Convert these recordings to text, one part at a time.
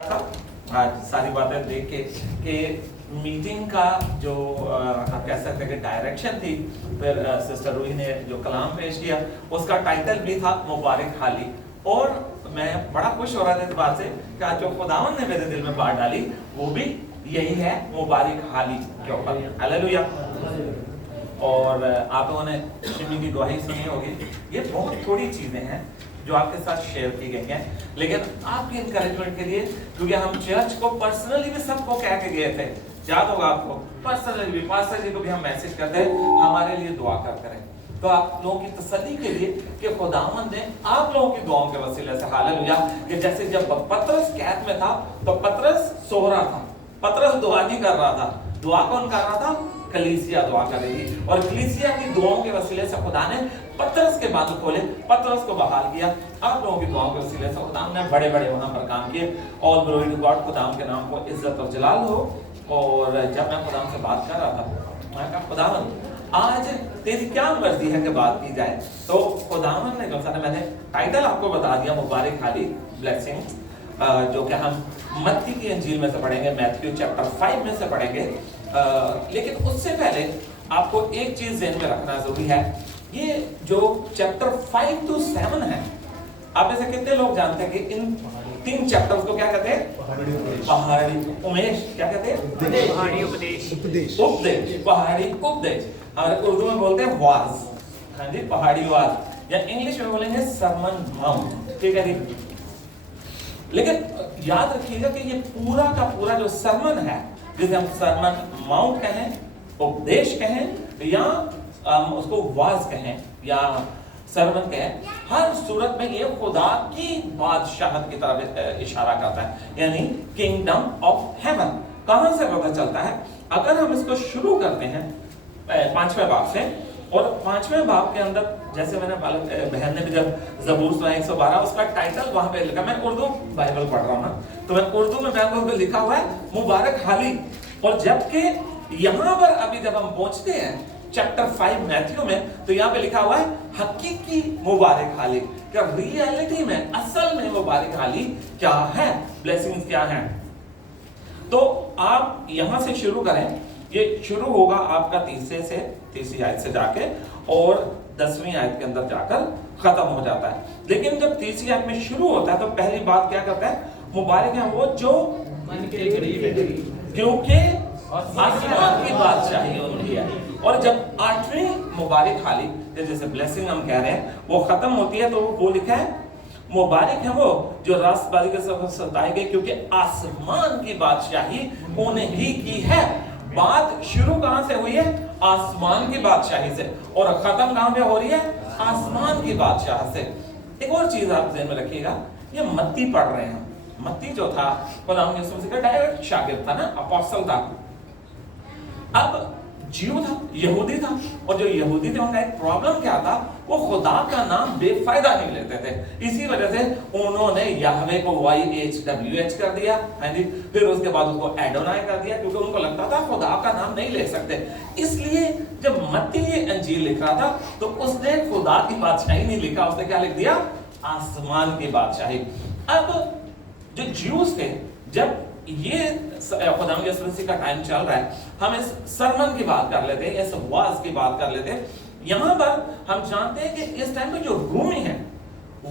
आज सारी बातें देख के कि मीटिंग का जो आप कह सकते हैं कि डायरेक्शन थी, फिर सिस्टर रूही ने जो कलाम पेश किया उसका टाइटल भी था मुबारक हाली। और मैं बड़ा खुश हो रहा था इस बात से कि आज जो खुदावन ने मेरे दिल में बात डाली वो भी यही है, मुबारक हाली के ऊपर। हालेलुया। और आप लोगों ने शिमी की गवाही सुनी होगी। ये बहुत थोड़ी चीजें हैं जो आपके साथ शेयर की गई हैं, लेकिन आपके इंकरेजमेंट के लिए, क्योंकि हम चर्च को पर्सनली भी सबको कह के गए थे, याद होगा आपको, पर्सनली भी पास्टर जी को भी हम मैसेज करते हैं हमारे लिए दुआ करते रहे। तो आप लोगों की तसल्ली के लिए कि खुदावंद ने आप लोगों की दुआओं के वसीले से, हालेलुया, कि जैसे जब पतरस कैद में था तो पतरस सो रहा था, पतरस दुआ नहीं कर रहा था, दुआ कौन कर रहा था? कलीसिया दुआ कर रही थी। और कलीसिया की दुआओं के वसीले से खुदा ने पतरस के बाजू खोले, पतरस को बहाल किया। आप लोगों की दुआओं के वसीले से खुदा ने बड़े बड़े वहां पर काम किए। ऑल ग्लोरी टू गॉड, खुदा के नाम को इज्जत और जलाल हो। और जब मैं खुदा से बात कर रहा था, मैं कहा खुदावंद आज तेरी क्या मर्जी है कि बात की जाए। तो खुदावंद ने जो मैंने टाइटल आपको बता दिया, मुबारक हाली, ब्लेसिंग, जो कि हम मत्ती की इंजील में से पढ़ेंगे, मैथ्यू चैप्टर 5 में से पढ़ेंगे। लेकिन उससे पहले आपको एक चीज ध्यान में रखना जरूरी है। ये जो चैप्टर 5 to 7 है, आप ऐसे कितने लोग जानते हैं कि इन 3 चैप्टर्स को क्या कहते हैं? पहाड़ी उमेश, क्या कहते हैं? पहाड़ी उपदेश। उपदेश, पहाड़ी उपदेश। हमारे उर्दू में बोलते हैं वाज, हाँ जी, पहाड़ी वाज, या इंग्लिश में बोलेंगे सरमन माउंट, ठीक है जी। लेकिन याद रखिएगा कि ये पूरा का पूरा जो सरमन है, जिसे हम सरमन माउंट कहें, उपदेश कहें, या उसको वाज कहें या सरमन कहें, हर सूरत में ये खुदा की बादशाहत की तरफ इशारा करता है, यानी किंगडम ऑफ हेवन। कहां से पता चलता है? अगर हम इसको शुरू करते हैं 5वें बाब से, और 5वें बाब के अंदर, जैसे मैंने बहन ने भी जब ज़बूर 112 उसका टाइटल वहां पे लिखा, मैं उर्दू बाइबल पढ़ रहा हूं ना, तो मैं उर्दू में बाइबल पे लिखा हुआ है मुबारक हाली। और जबकि यहां पर अभी जब हम पहुंचते हैं चैप्टर 5 मैथ्यू में, तो यहां पे लिखा हुआ है हकीकी मुबारक हाली। क्या रियलिटी में, असल में मुबारक हाली क्या है, ब्लेसिंग्स क्या है? तो आप यहां से शुरू करें। ये शुरू होगा आपका तीसरी आयत से जाके और 10वीं आयत के अंदर जाकर खत्म हो जाता है। लेकिन जब तीसरी आयत में शुरू होता है तो पहली बात क्या करता है? मुबारक है वो जो मन के करीब है, क्योंकि आसमान की बादशाही उनकी है। और जब 8वीं मुबारक हाली, जैसे ब्लेसिंग हम कह रहे हैं, वो खत्म होती है, तो वो लिखा है मुबारक है वो जो रास्तबाजी के सब सताए गए, क्योंकि आसमान की बादशाही उन्हें ही की है। बात शुरू कहां से हुई है? आसमान की बादशाही से, और खत्म कहां पे हो रही है? आसमान की बादशाह से। एक और चीज आप ध्यान में रखिएगा, ये मत्ती पढ़ रहे हैं। मत्ती जो था खुदावंद यीशु मसीह का डायरेक्ट शागिर्द था ना, अपोस्टल था। अब जीव था, यहूदी था, और जो यहूदी थे उनका एक प्रॉब्लम क्या था? वो खुदा का नाम बेफायदा नहीं लेते थे। इसी वजह से उन्होंने याहवे को YHWH कर दिया, हाँ जी, फिर उसके बाद उसको एडोनाई कर दिया, क्योंकि उनको लगता था खुदा का नाम नहीं ले सकते। इसलिए जब मत्ती ये अंजील लिख रहा था तो उसने खुदा की बादशाही नहीं लिखा, उसने क्या लिख दिया? आसमान की बादशाही। अब जो ज्यूज थे, जब ये खुदावंद यीशु मसीह का टाइम चल रहा है, हम इस सरमन की बात कर लेते हैं, इस वाज की बात कर लेते हैं। यहां पर हम जानते हैं कि इस टाइम में जो रूमी है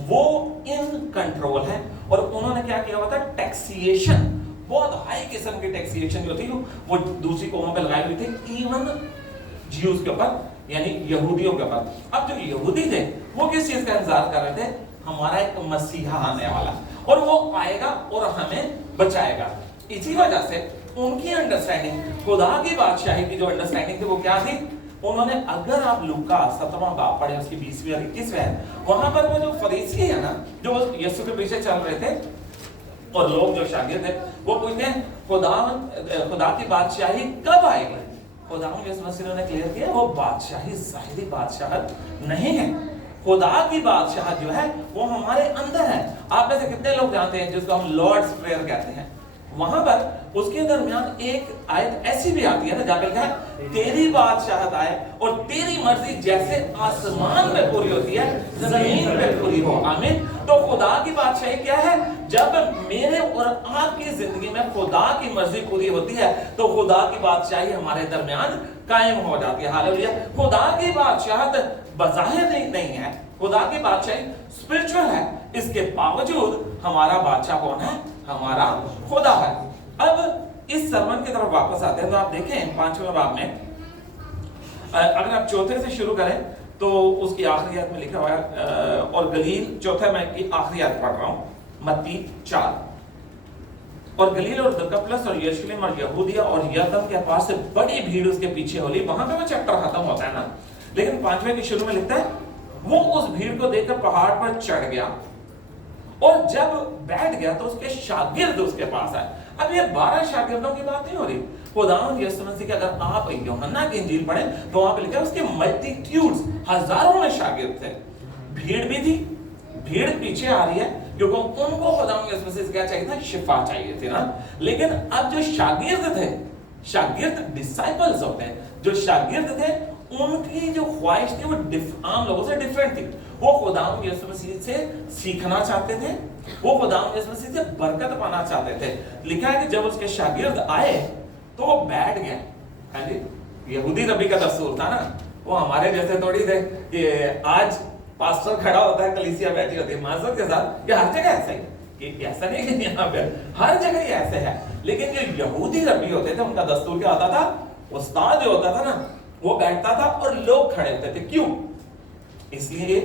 वो इन कंट्रोल है, और उन्होंने क्या किया हुआ था? टैक्सेशन, बहुत हाई किस्म की टैक्सेशन जो थी वो दूसरी कौमों पे लगाई हुई थी, इवन ज्यूज के ऊपर, यानी यहूदियों के ऊपर। अब जो यहूदी थे वो किस चीज का इंतजार कर रहे थे? हमारा एक मसीहा आने वाला, और वो आएगा और हमें बचाएगा। इसी वजह से उनकी अंडरस्टैंडिंग, खुदा की बादशाही की जो अंडरस्टैंडिंग थी वो क्या थी? उन्होंने, अगर आप लूका 7वां बाब पढ़े, उसकी 20वीं और 21वीं है, वहां पर वो जो फरीसी है ना, जो यीशु के पीछे चल रहे थे, और लोग जो शागिर्द थे, वो पूछते हैं खुदा की बादशाही कब आएगी? खुदावंद यीशु मसीह ने क्लियर किया, वो बादशाही ज़ाहिरी बादशाहत नहीं है। खुदा की बादशाहत जो है वो हमारे अंदर है। आप में से कितने लोग जानते हैं जिसको हम लॉर्ड्स प्रेयर कहते हैं? वहां पर उसके दरमियान एक आयत ऐसी भी आती है ना जहां पे लिखा है तेरी बादशाहत आए और तेरी मर्जी जैसे आसमान में पूरी होती है जमीन पे पूरी हो। आमीन। तो खुदा की बादशाही क्या है? जब मेरे और आपकी जिंदगी में खुदा की मर्जी पूरी होती है तो खुदा की बादशाही हमारे दरमियान कायम हो जाती है। हालेलुया। खुदा की बादशाहत बज़ाहिर नहीं है, खुदा की बादशाही स्पिरिचुअल है, इसके बावजूद हमारा बादशाह कौन है? हमारा खुदा है। अब इस सरमन की तरफ वापस आते हैं तो आप देखें 5वें बाब में, अगर आप चौथे से शुरू करें तो उसकी आखिरी आयत में लिखा हुआ है, और गलील, चौथे में की आखिरी आयत पढ़ रहा हूं, मत्ती 4, और गलील और दकपलस और यरूशलेम और यहूदिया और यरदन के पास से बड़ी भीड़ उसके पीछे होली। वहां पे वो चैप्टर खत्म होता है ना, लेकिन 5वें के शुरू में लिखता है वो उस भीड़ को देखकर पहाड़ पर चढ़ गया और जब बैठ गया तो उसके शागिर्द उसके पास आए। अब ये 12 शागिर्दों की बात नहीं हो रही। खुदावंद यीशु मसीह की अगर आप यूहन्ना की इंजील पढ़ें तो वहां पे लिखा है उसके मल्टीट्यूड्स, हजारों में शागिर्द थे। भीड़ भी थी, भीड़ पीछे आ रही है क्योंकि उनको खुदावंद यीशु मसीह से क्या चाहिए था? शिफा चाहिए थी ना। लेकिन अब जो शागिर्द थे, शागिर्द डिसाइपल्स होते हैं, जो शागिर्द थे उनकी जो ख्वाहिश थी वो आम लोगों से डिफरेंट थी। वो खुदावंद यीशु मसीह से सीखना चाहते थे, वो खुदावंद यीशु मसीह से बरकत पाना चाहते थे। लिखा है कि जब उसके शागिर्द आए तो वो बैठ गए। हाँ जी, यहूदी रबी का दस्तूर था ना, वो हमारे जैसे थोड़ी थे कि आज पास्टर खड़ा होता है, कलीसिया बैठी होती है माजर के साथ। ये हर जगह ऐसा ही है, कि ऐसा नहीं कि यहाँ पे हर जगह ही ऐसे है। लेकिन जो यहूदी रबी होते थे उनका दस्तूर क्या होता था? उस्ताद जो होता था ना वो बैठता था और लोग खड़े होते थे। क्यों? इसलिए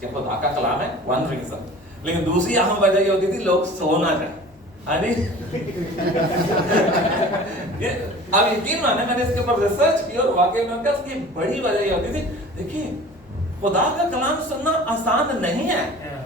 कि खुदा का कलाम है, वन रीजन। लेकिन दूसरी अहम वजह ये होती थी लोग सोना जाए। अब यकीन माने मैंने इसके ऊपर रिसर्च की और वाकई में उसकी बड़ी वजह ये होती थी, देखिए खुदा का कलाम सुनना आसान नहीं है।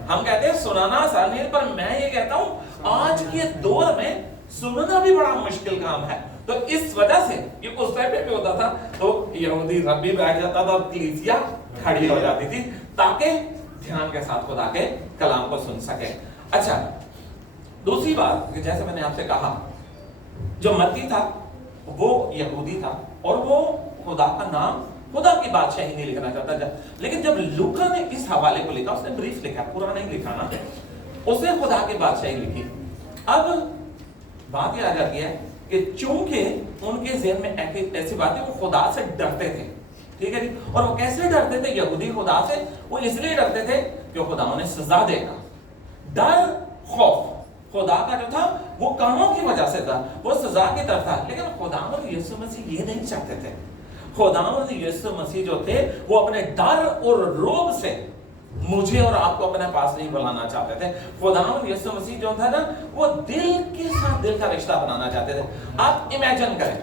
हम कहते हैं सुनाना आसान है, पर मैं ये कहता हूं आज के दौर में सुनना भी बड़ा मुश्किल काम है। तो इस वजह से ये उस टाइम पे भी होता था तो यहूदी रब्बी बैठ जाता था और कलीसिया खड़ी हो जाती थी ताकि ध्यान के साथ खुदा के कलाम को सुन सके। अच्छा, दूसरी बात, जैसे मैंने आपसे कहा, जो मत्ती था वो यहूदी था और वो खुदा का नाम, खुदा की बादशाही नहीं लिखना चाहता था। लेकिन जब लूका ने इस हवाले को लिखा, उसने ब्रीफ लिखा, पूरा नहीं लिखा ना, उसने खुदा की बादशाही लिखी। अब बात यह आ जाती है कि चूंकि उनके ज़हन में ऐसी बातें, वो खुदा से डरते थे, ठीक है जी। और वो कैसे डरते थे यहूदी खुदा से? वो इसलिए डरते थे कि खुदा उन्हें सजा देगा। डर, खौफ खुदा का जो था वो कामों की वजह से था, वो सजा की तरफ था। लेकिन खुदावंद यीशु मसीह ये नहीं चाहते थे। खुदावंद यीशु मसीह जो थे वो अपने डर और रोब से मुझे और आपको अपने पास नहीं बुलाना चाहते थे। खुदावंद यीशु मसीह जो था ना वो दिल के साथ दिल का रिश्ता बनाना चाहते थे। आप इमेजिन करें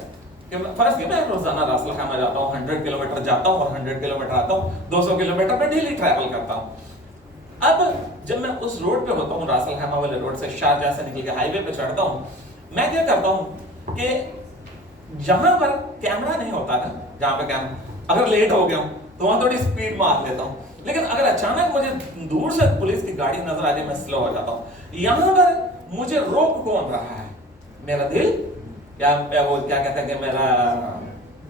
कि फर्ज कि मैं रोजाना रासुल खामा जाता हूँ, 100 किलोमीटर जाता हूँ और 100 किलोमीटर आता हूँ, 200 किलोमीटर में डेली ट्रैवल करता हूँ। अब जब मैं उस रोड पे होता हूँ, रासुल खामा वाले रोड से शारजाह से निकल के हाईवे पे चढ़ता हूँ, मैं क्या करता हूँ कि जहां पर कैमरा नहीं होता ना, जहां पे कैमरा, अगर लेट हो गया हूं तो वहां थोड़ी स्पीड मार लेता हूं। लेकिन अगर अचानक मुझे दूर से पुलिस की गाड़ी नजर आ जाए, मैं स्लो हो जाता हूं। यहां पर मुझे रोक कौन रहा है? मेरा दिल या वो क्या कहते हैं कि मेरा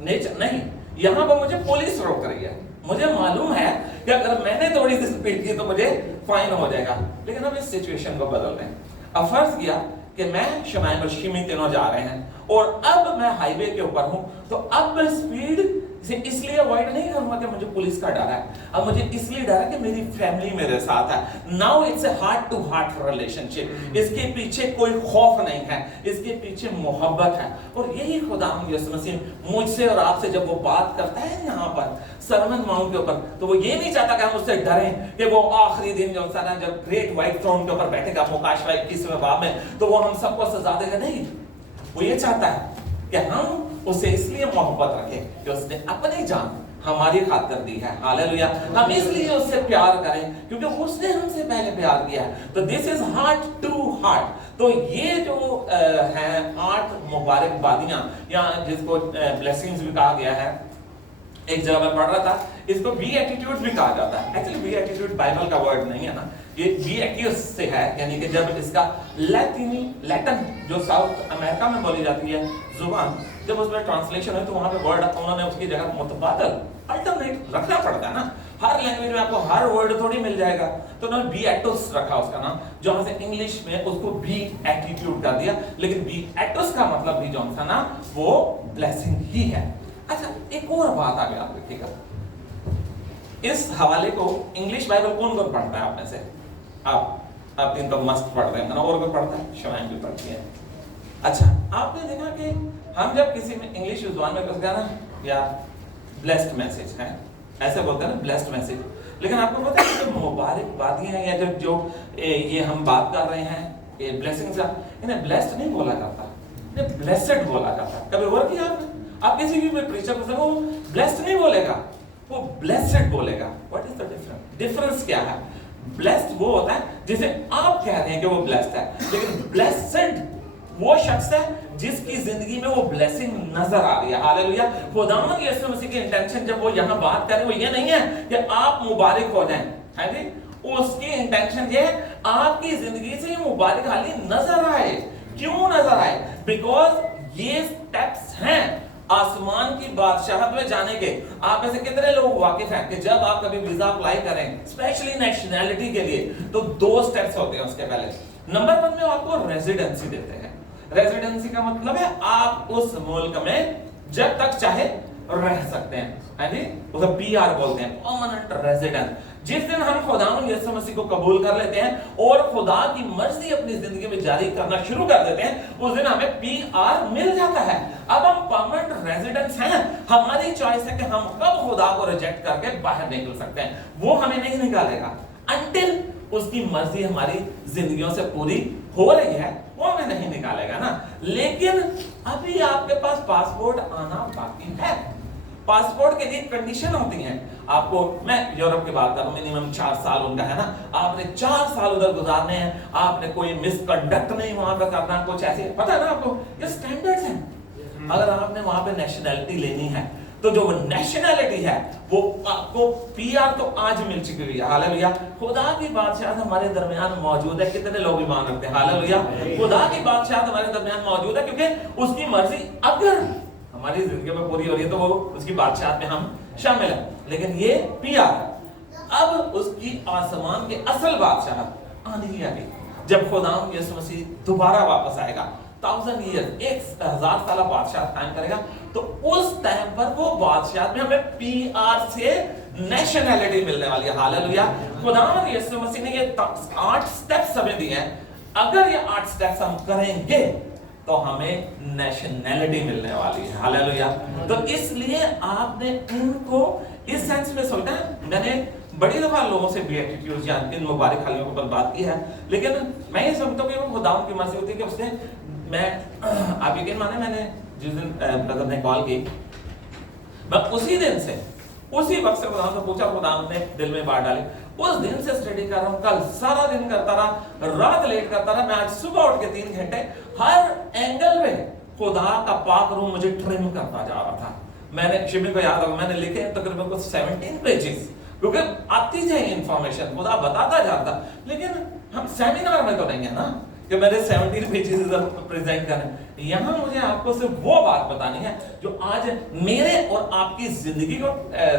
नेचर? नहीं, यहां पर मुझे पुलिस रोक रही है। मुझे मालूम है कि अगर मैंने थोड़ी सी स्पीड की तो मुझे फाइन हो जाएगा। लेकिन अब इस सिचुएशन को बदल रहे हैं। अब फर्ज किया कि मैं शमाइम और शिमी तीनों जा रहे हैं और अब मैं हाईवे के ऊपर हूं, तो अब मैं स्पीड से इसलिए अवॉइड नहीं करूंगा कि मुझे पुलिस का डर है। अब मुझे इसलिए डर है कि मेरी फैमिली मेरे साथ है। Now it's a heart to heart relationship. इसके पीछे कोई खौफ नहीं है, इसके पीछे मोहब्बत है। और यही खुदावंद यीशु मसीह मुझसे और आपसे जब वो बात करता है यहाँ पर सरमन माउंट के ऊपर, तो वो ये नहीं चाहता कि हम उससे डरें कि वो आखिरी दिन जो ना जब ग्रेट व्हाइट थ्रोन के ऊपर बैठेगा मुकाशवा 21वें बाब में, तो वो हम सबको सजा देगा। नहीं, वो ये चाहता है कि हम उसे इसलिए मोहब्बत रखें कि उसने अपनी जान हमारी खातिर दी है। हालेलुया। हम इसलिए उससे प्यार करें क्योंकि उसने हमसे पहले प्यार किया है। तो this is heart to heart. तो ये जो है 8 मुबारकबादियां या जिसको ब्लेसिंग्स भी कहा गया है, एक जगह मैं पढ़ रहा था, इसको बी एटीट्यूड भी कहा जाता है। एक्चुअली बी एटीट्यूड बाइबल का वर्ड नहीं है ना, ये बी एक्यूस से है, यानी कि जब इसका लैटिन जो साउथ अमेरिका में बोली जाती है जुबान, जब उसमें ट्रांसलेशन है तो वहां पे वर्ड उन्होंने उसकी जगह मुतबादल अल्टरनेट रखना पड़ता है ना। हर लैंग्वेज में आपको हर वर्ड थोड़ी मिल जाएगा, तो उन्होंने बी एटोस रखा उसका नाम, जहां से इंग्लिश में उसको बी एटीट्यूड कर दिया, लेकिन बी एटोस का मतलब भी जो था ना वो ब्लेसिंग ही है। अच्छा, एक और बात आगे आप देखिएगा, इस हवाले को इंग्लिश बाइबल कौन कौन पढ़ता है आप में से? आप इनको मस्त पढ़ रहे हैं ना, और कोई पढ़ता है? शमाइल भी पढ़ती है। अच्छा, आपने देखा कि हम जब किसी में इंग्लिश जुबान में कुछ कहना या ब्लेस्ड मैसेज है ऐसे बोलते हैं ना, ब्लेस्ड मैसेज, लेकिन आपको पता है कि मुबारकबादी है या जब जो ये हम बात कर रहे हैं ये ब्लेसिंग्स का, इन्हें ब्लेस्ड नहीं बोला जाता, इन्हें ब्लेसेड बोला जाता। कभी गौर किया आपने? आप किसी भी प्रीचर को वो ब्लेस्ड नहीं बोलेगा, वो ब्लेसेड बोलेगा। What is the difference? Difference क्या है? ब्लेस्ड वो होता है जिसे आप कह रहे हैं कि वो ब्लेस्ड है, लेकिन ब्लेसेड वो शख्स है जिसकी जिंदगी में वो ब्लेसिंग नजर आ रही है। हालेलुया। खुदावंद यीशु मसीह की इंटेंशन जब वो यहाँ बात करें वो ये नहीं है कि आप मुबारक हो जाएं, है जी? उसकी इंटेंशन ये है आपकी जिंदगी से ये मुबारक हाली नजर आए। क्यों नजर आए? बिकॉज ये स्टेप्स हैं आसमान की बादशाहत में जाने के। आप में से कितने लोग वाकिफ हैं कि जब आप कभी वीजा अप्लाई करें स्पेशली नेशनैलिटी के लिए तो 2 स्टेप्स होते हैं उसके पहले। नंबर 1 में आपको रेजिडेंसी देते हैं। रेजिडेंसी का मतलब है आप उस मुल्क में जब तक चाहे रह सकते हैं, है जी? उसे पीआर बोलते हैं, परमानेंट रेजिडेंट। जिस दिन हम खुदावंद यीशु मसीह को कबूल कर लेते हैं और खुदा की मर्जी अपनी जिंदगी में जारी करना शुरू कर देते हैं, उस दिन हमें पीआर मिल जाता है। अब हम परमानेंट रेजिडेंट्स हैं, हमारी चॉइस है कि हम कब खुदा को रिजेक्ट करके बाहर निकल सकते हैं। वो हमें नहीं निकालेगा अनटिल उसकी मर्जी हमारी जिंदगियों से पूरी हो रही है, वो हमें नहीं निकालेगा ना। लेकिन अभी आपके पास पासपोर्ट आना बाकी है। पासपोर्ट के लिए कंडीशन होती हैं। आपको, मैं यूरोप की बात कर रहा हूं, मिनिमम 4 साल उनका है ना, आपने 4 साल उधर गुजारने हैं, आपने कोई मिसकंडक्ट नहीं वहां पे करना, कुछ ऐसे, पता है ना आपको, ये स्टैंडर्ड्स हैं। अगर आपने वहां पे नेशनैलिटी लेनी है तो जो नेशनैलिटी है वो आपको पीआर तो आज मिल चुकी हुई है। हालेलुया। खुदा की बादशाहत हमारे दरमियान मौजूद है। कितने लोग ईमान रखते हैं? हालेलुया। खुदा की बादशाहत हमारे दरमियान मौजूद है क्योंकि उसकी मर्जी अगर हमारी जिंदगी में पूरी हो रही है तो वो उसकी बादशाहत में हम शामिल हैं। लेकिन ये पीआर अब उसकी आसमान के असल बादशाहत आने ही आ गई। जब खुदावंद यीशु मसीह दोबारा वापस आएगा 1000 ईयर 1000 साल बादशाह कायम करेगा, तो उस टाइम पर वो बादशाह में हमें पीआर से नेशनैलिटी मिलने वाली है। हालेलुया। खुदावंद यीशु मसीह ने ये 8 स्टेप्स हमें दिए हैं। अगर ये 8 स्टेप्स हम करेंगे तो हमें नेशनैलिटी मिलने वाली है। हालेलुया। तो इसलिए आपने इनको इस सेंस में सोचा है। मैंने बड़ी दफा लोगों से बेटिट्यूड या इन मुबारक हालियों के ऊपर बात की है, लेकिन मैं ये समझता हूँ कि वो खुदावंद की मर्जी होती है कि उसने, मैं आप यकीन माने, मैंने जिस दिन ब्रदर ने कॉल की, मैं उसी दिन से उसी वक्त से खुदावंद से पूछा, खुदावंद ने दिल में बात डाली, उस दिन से स्टडी कर रहा हूँ। कल सारा दिन करता रहा, रात लेट करता रहा, मैं आज सुबह उठ के 3 घंटे हर एंगल में खुदा का पाक रूम मुझे ट्रिम करता जा रहा था। मैंने शिविर को याद होगा, मैंने लिखे तकरीबन कुछ 17 पेजेस, क्योंकि आती जाए इंफॉर्मेशन, खुदा बताता जाता। लेकिन हम सेमिनार में तो नहीं है ना कि मेरे 17 पेजेस इधर प्रेजेंट करें। यहाँ मुझे आपको सिर्फ वो बात बतानी है जो आज मेरे और आपकी जिंदगी को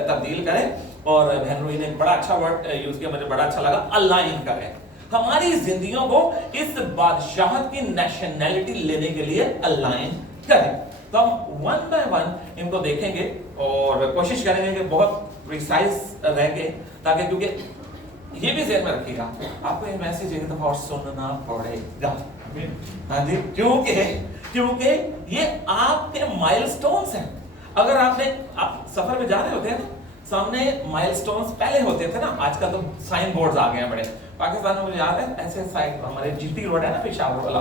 तब्दील करे। और बहन रोही ने बड़ा अच्छा वर्ड यूज किया, मुझे बड़ा अच्छा लगा, अलाइन करें हमारी जिंदगियों को इस बादशाहत की नेशनैलिटी लेने के लिए अलाइन करें। तो हम 1 बाय 1 इनको देखेंगे और कोशिश करेंगे कि बहुत प्रिसाइज रह के, ताकि, क्योंकि ये भी ज़हन में रखिएगा, आपको ये मैसेज एक दफा और सुनना पड़ेगा। हाँ जी, क्योंकि ये आपके माइलस्टोन्स हैं। अगर आप सफर में जा रहे होते हैं ना, सामने माइलस्टोन्स पहले होते थे ना, आजकल तो साइन बोर्ड्स आ गए हैं बड़े। पाकिस्तान में मुझे याद है ऐसे साइन, हमारे जीटी रोड है ना पेशावर वाला,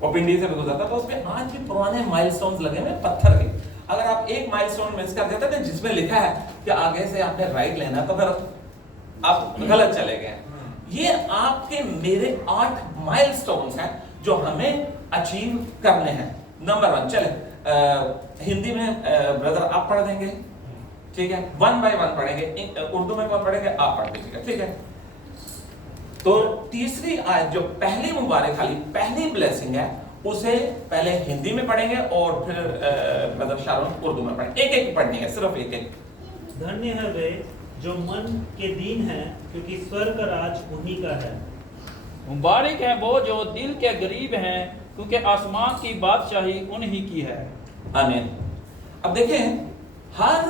वो पिंडी से भी गुजरता, तो उसमें आज भी पुराने माइलस्टोन्स लगे हुए पत्थर के। अगर आप एक माइलस्टोन मिस कर देते थे जिसमें लिखा है कि आगे से आपने राइट लेना, तो फिर आप गलत चले गए। ये आपके मेरे 8 माइलस्टोन्स हैं जो हमें अचीव करने हैं। नंबर 1, चले हिंदी में ब्रदर आप पढ़ देंगे, ठीक है? 1 बाय 1 पढ़ेंगे। उर्दू में कौन पढ़ेंगे? आप पढ़ दीजिएगा, ठीक है? तो तीसरी आयत जो पहली मुबारक खाली पहली ब्लेसिंग है उसे पहले हिंदी में पढ़ेंगे और फिर मतलब शारोन उर्दू में पढ़ेंगे, एक एक पढ़नी है, सिर्फ एक एक। धन्य है वे जो मन के दीन है, क्योंकि स्वर्ग का राज उन्हीं का है। मुबारक है वो जो दिल के गरीब हैं, क्योंकि आसमान की बादशाही उन्हीं की है। आमीन। अब देखें, हर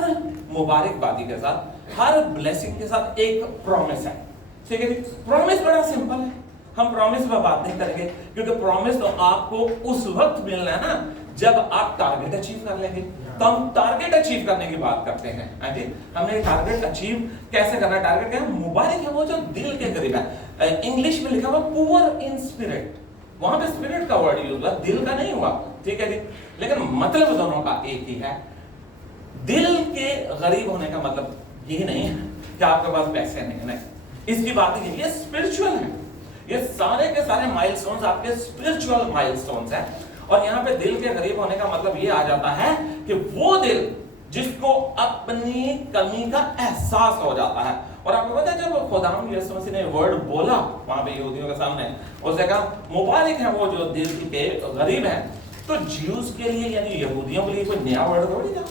मुबारकबादी के साथ, हर ब्लेसिंग के साथ एक प्रॉमिस है, ठीक है। प्रॉमिस बड़ा सिंपल है, हम प्रॉमिस पर बात नहीं करेंगे क्योंकि प्रॉमिस तो आपको उस वक्त मिलना है ना जब आप टारगेट अचीव कर लेंगे। तो हम टारगेट अचीव करने की बात करते हैं। हाँ जी, हमने टारगेट अचीव कैसे करना है? टारगेट क्या है? मुबारक है वो जो दिल के करीब है। इंग्लिश में लिखा हुआ पुअर इन स्पिरिट, वहां पे स्पिरिट का वर्ड यूज हुआ, दिल का नहीं हुआ, ठीक है जी। लेकिन मतलब दोनों का एक ही है। दिल के गरीब होने का मतलब ये नहीं है कि आपके पास पैसे नहीं, इसकी बात है, ये स्पिरिचुअल है। ये सारे के सारे माइलस्टोन्स आपके स्पिरिचुअल माइलस्टोन्स हैं। और यहाँ पे दिल के करीब होने का मतलब ये आ जाता है कि वो दिल जिसको अपनी कमी का एहसास हो जाता है। और आपको पता है जब खुदावंद यीशु मसीह ने वर्ड बोला वहां पे यहूदियों के सामने, उसने कहा मुबारक है वो जो दिल के गरीब है, तो ज्यूज के लिए यानी यहूदियों के लिए कोई नया वर्ड थोड़ी था।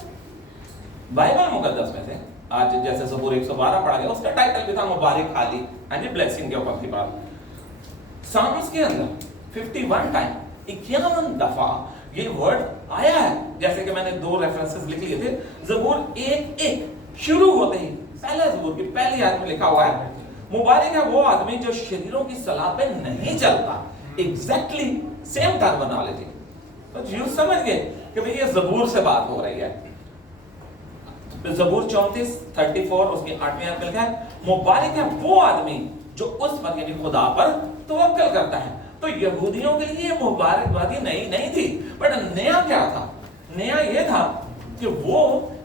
बाइबल मुकद्दस में से आज जैसे ज़बूर 112 पढ़ा गया, उसका टाइटल भी था मुबारक खाली, यानी ब्लेसिंग के ऊपर की बात। साम्स के अंदर 51 टाइम, 51 दफा ये वर्ड आया है। जैसे कि मैंने 2 रेफरेंसेस लिख लिए थे। ज़बूर 1:1 शुरू होते ही पहले ज़बूर की पहली आयत में लिखा हुआ है मुबारक है वो आदमी जो शरीरों की सलाह पे नहीं चलता। Exactly same terminology. तो जीव समझ गए कि भाई ये ज़बूर से बात हो रही है। ज़बूर 34:34 उसकी 8वीं आयत में लिखा है मुबारक है वो आदमी जो उस पर यानी खुदा पर तवक्कल करता है। तो यहूदियों के लिए मुबारकबादी नहीं थी, बट नया क्या था? नया ये था कि वो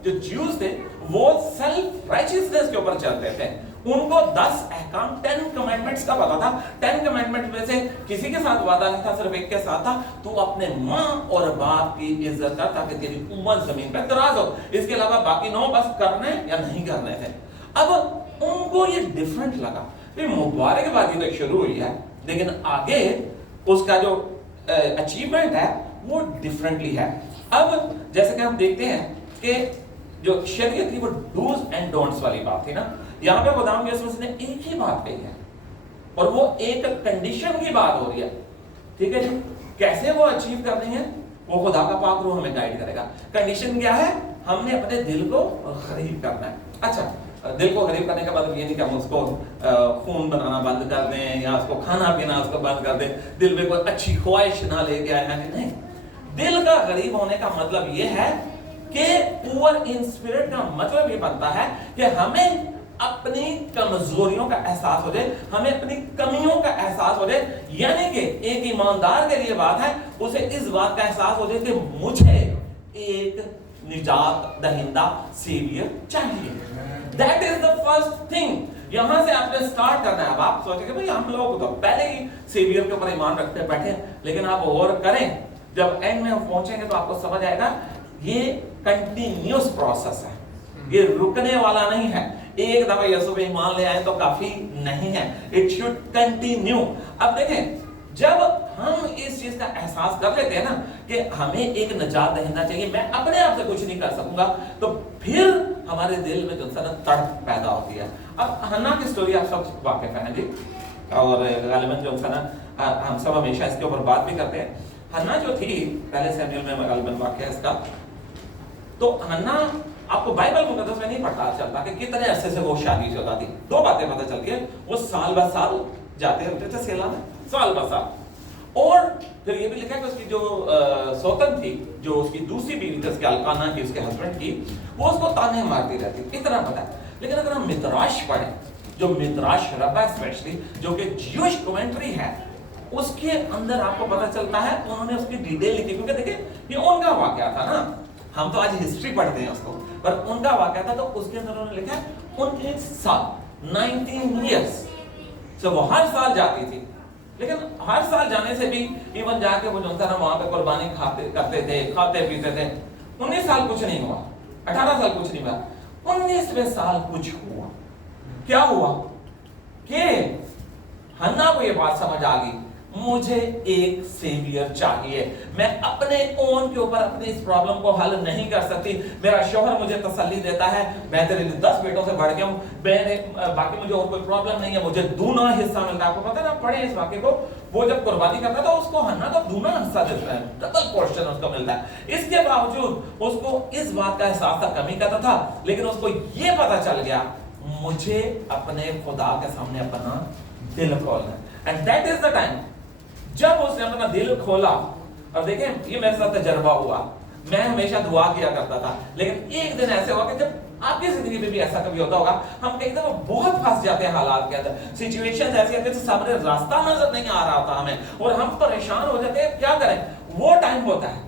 जो ज्यूज थे वो सेल्फ राइचियसनेस के ऊपर चलते थे। उनको 10 अहकाम 10 कमांडमेंट्स का पता था। 10 कमांडमेंट में से किसी के साथ वादा नहीं था, सिर्फ एक के साथ था, तू अपने माँ और बाप की इज्जत कर ताकि तेरी उम्र जमीन पर दराज हो। इसके अलावा बाकी 9 बस करने या नहीं करने थे। अब उनको ये डिफरेंट लगा। मुबारकबादी तो शुरू हुई है, लेकिन आगे उसका जो अचीवमेंट है वो डिफरेंटली है। अब जैसे कि हम देखते हैं कि जो शरीयत थी वो डूज एंड डोंट्स वाली बात थी ना, यहाँ पे खुदावंद यीशु मसीह ने एक ही बात कही है और वो एक कंडीशन की बात हो रही है, ठीक है जी। कैसे वो अचीव करनी है वो खुदा का पाक रूह हमें गाइड करेगा। कंडीशन क्या है? हमने अपने दिल को गरीब करना है। अच्छा, दिल को गरीब करने का मतलब ये नहीं कि हम उसको खून बनाना बंद कर दें या उसको खाना पीना उसको बंद कर दें, दिल में कोई अच्छी ख्वाहिश ना लेके आए, नहीं। दिल का गरीब होने का मतलब ये है कि पुअर इन स्पिरिट का मतलब ये बनता है कि हमें अपनी कमजोरियों का एहसास हो जाए, हमें अपनी कमियों का एहसास हो जाए। यानी कि एक ईमानदार के लिए बात है, उसे इस बात का एहसास हो जाए कि मुझे एक निजात दहिंदा सेवियर चाहिए। That is the first thing। यहां से आपने स्टार्ट करना है। अब आप सोचेंगे भाई हम लोग तो पहले ही सेवियर के ऊपर ईमान रखते बैठे, लेकिन आप और करें, जब एंड में हम पहुंचेंगे तो आपको समझ आएगा ये कंटिन्यूअस प्रोसेस है, ये रुकने वाला नहीं है। एक दफा यीशु पे ईमान ले आए तो काफी नहीं है, इट शुड कंटिन्यू। अब देखें, जब हम इस चीज का एहसास कर लेते हैं ना कि हमें एक निजात दहिंदा चाहिए, मैं अपने आप से कुछ नहीं कर सकूंगा, तो फिर हमारे दिल में जो तड़प पैदा होती है। अब हन्ना की स्टोरी आप सब वाकिफ है जी, और गालिबन जो ना हम सब हमेशा इसके ऊपर बात भी करते हैं। हन्ना जो थी, पहले सैमुएल में गालिबन वाकया है इसका, तो हन्ना आपको बाइबल मुकद्दस में नहीं पता चलता कि कितने अरसे से वो शादीशुदा थी। 2 बातें पता चलती है, वो साल ब साल जाते रहते थे सेला में, साल ब साल। और फिर ये भी लिखा है कि उसकी जो सौतन थी, जो उसकी दूसरी बीवी थी उसके अल्काना की, उसके हस्बैंड की, वो उसको ताने मारती रहती, इतना पता है। लेकिन अगर हम मिद्राश पढ़ें, जो मिद्राश रबा स्पेशली जो कि ज्यूइश कमेंट्री है, उसके अंदर आपको पता चलता है उन्होंने उसकी डिटेल लिखी, क्योंकि देखिए ये उनका वाकया था ना, हम तो आज हिस्ट्री पढ़ते हैं उसको, पर उनका वाकया था। तो उसके अंदर उन्होंने लिखा है 19 साल 19 ईयर्स से वो हर साल जाती थी, लेकिन हर साल जाने से भी इवन जाके वो जो था ना वहां पे कुर्बानी करते थे, खाते पीते थे। 19 साल कुछ नहीं हुआ, 18 साल कुछ नहीं हुआ, 19वें साल कुछ हुआ। क्या हुआ कि हन्ना को ये बात समझ आ गई, मुझे एक सेवियर चाहिए, मैं अपने ओन के ऊपर अपनी इस प्रॉब्लम को हल नहीं कर सकती। मेरा शौहर मुझे तसल्ली देता है, मैं तेरे लिए 10 बेटों से बढ़ गया हूं, मैंने बाकी मुझे और कोई प्रॉब्लम नहीं है, मुझे दूना हिस्सा मिलता है। आपको पता है ना, पढ़े इस वाक्य को, वो जब कुर्बानी करता था उसको हन्ना का दूना हिस्सा देता है, डबल पोर्शन उसको मिलता है। इसके बावजूद उसको इस बात का एहसास था, कमी का था, लेकिन उसको ये पता चल गया मुझे अपने खुदा के सामने अपना दिल खोलना है। And that is the time जब उसने अपना दिल खोला। और देखें, ये मेरे साथ तजर्बा हुआ, मैं हमेशा दुआ किया करता था, लेकिन एक दिन ऐसे हुआ कि जब आपकी जिंदगी में भी ऐसा कभी होता होगा, हम कहीं दफा बहुत फंस जाते हैं हालात के अंदर, सिचुएशंस ऐसी आती है, सामने रास्ता नजर नहीं आ रहा होता हमें, और हम परेशान हो जाते हैं, क्या करें। वो टाइम होता है,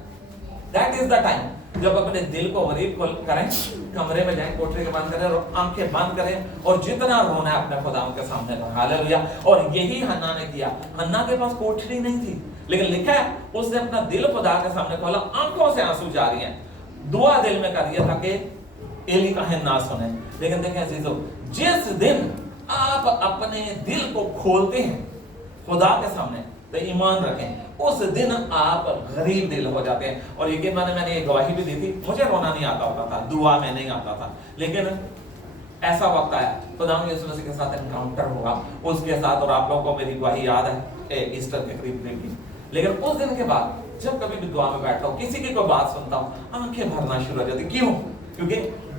दैट इज द टाइम जब अपने दिल को गरीब खोल करें, कमरे में जाएं, कोठरी के बंद करें और आंखें बंद करें, और जितना रोना है अपने खुदा के सामने रोना। हालेलुया। और यही हन्ना ने किया। हन्ना के पास कोठरी नहीं थी, लेकिन लिखा है उसने अपना दिल खुदा के सामने खोला, आंखों से आंसू जारी हैं, दुआ दिल में कर दिया ताकि एली का ना सुने। लेकिन देखें अजीजों, जिस दिन आप अपने दिल को खोलते हैं खुदा के सामने, तो ईमान रखें, उस दिन आप गरीब दिल हो जाते हैं। और यकीन माने, मैंने ये गवाही भी दी थी, मुझे रोना नहीं आता होता था, दुआ में नहीं आता था, लेकिन ऐसा वक्त आया, खुदा यीशु मसीह के साथ एनकाउंटर हुआ उसके साथ, और आप लोगों को मेरी गवाही याद है ईस्टर के करीब की। लेकिन उस दिन के बाद जब कभी भी दुआ में बैठता हूँ, किसी की कोई बात सुनता हूँ, आंखें भरना शुरू हो जाती। क्यों? क्योंकि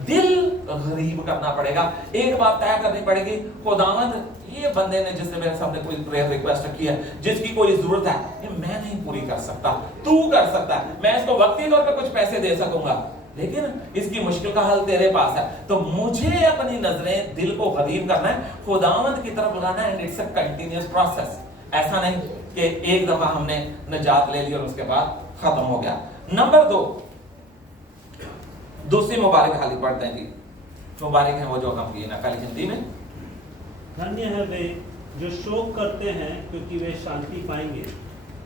दिल गरीब करना पड़ेगा। एक बात तय करनी पड़ेगी, खुदावंद ये बंदे ने जिसने मेरे सामने कोई प्रेयर रिक्वेस्ट रखी है, जिसकी कोई जरूरत है, ये मैं नहीं पूरी कर सकता, तू कर सकता है। मैं इसको वक्ती तौर पे कुछ पैसे दे सकूंगा, लेकिन इसकी मुश्किल का हल तेरे पास है। तो मुझे अपनी नजरें दिल को गरीब करना है, खुदावंद की तरफ बुलाना है। And it's a continuous process. ऐसा नहीं कि एक दफा हमने निजात ले ली और उसके बाद खत्म हो गया। नंबर 2, दूसरी मुबारक हाली पढ़ते हैं जी। मुबारक है वो जो गमगीन है, पहले हिंदी में। धन्य है वे जो शोक करते हैं, क्योंकि वे शांति पाएंगे।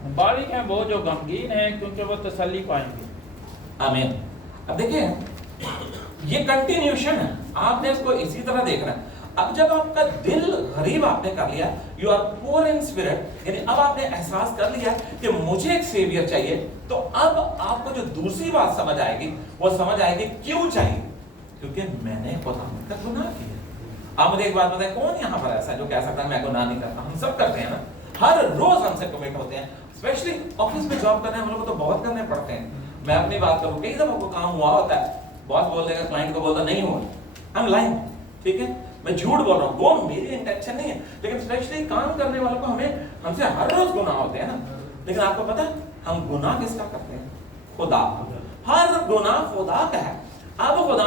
मुबारक हैं वो जो गमगीन हैं, क्योंकि वो तसल्ली पाएंगे। आमीन। अब देखिए, ये कंटिन्यूशन है, आपने इसको इसी तरह देखना है। अब जब आपका दिल गरीब आपने कर लिया, you are poor in spirit, यानी अब आपने एहसास कर लिया कि मुझे एक सेवियर चाहिए, तो अब आपको जो दूसरी बात समझ आएगी, वो समझ आएगी क्यों चाहिए, क्योंकि मैंने खुदा का गुनाह किया। आप मुझे एक बात बताएं, कौन यहाँ पर ऐसा है जो कह सकता है मैं गुनाह नहीं करता? हम सब करते हैं ना, हर रोज हमसे कमिट होते हैं, स्पेशली ऑफिस में जॉब कर रहे हैं हम लोग को तो बहुत करने पड़ते हैं। मैं अपनी बात करूं, कई दफा को काम हुआ होता है, बॉस बोल देगा, क्लाइंट को बोलता नहीं हुआ, आई एम लाइंग, ठीक है, मैं झूठ बोल रहा हूँ, वो मेरी इंटेंशन नहीं है। लेकिन स्पेशली काम करने वालों को हमसे हर रोज गुनाह होते हैं ना। लेकिन आपको पता है हम गुनाह किसका करते हैं? खुदा। हर गुनाह खुदा का है। अब खुदा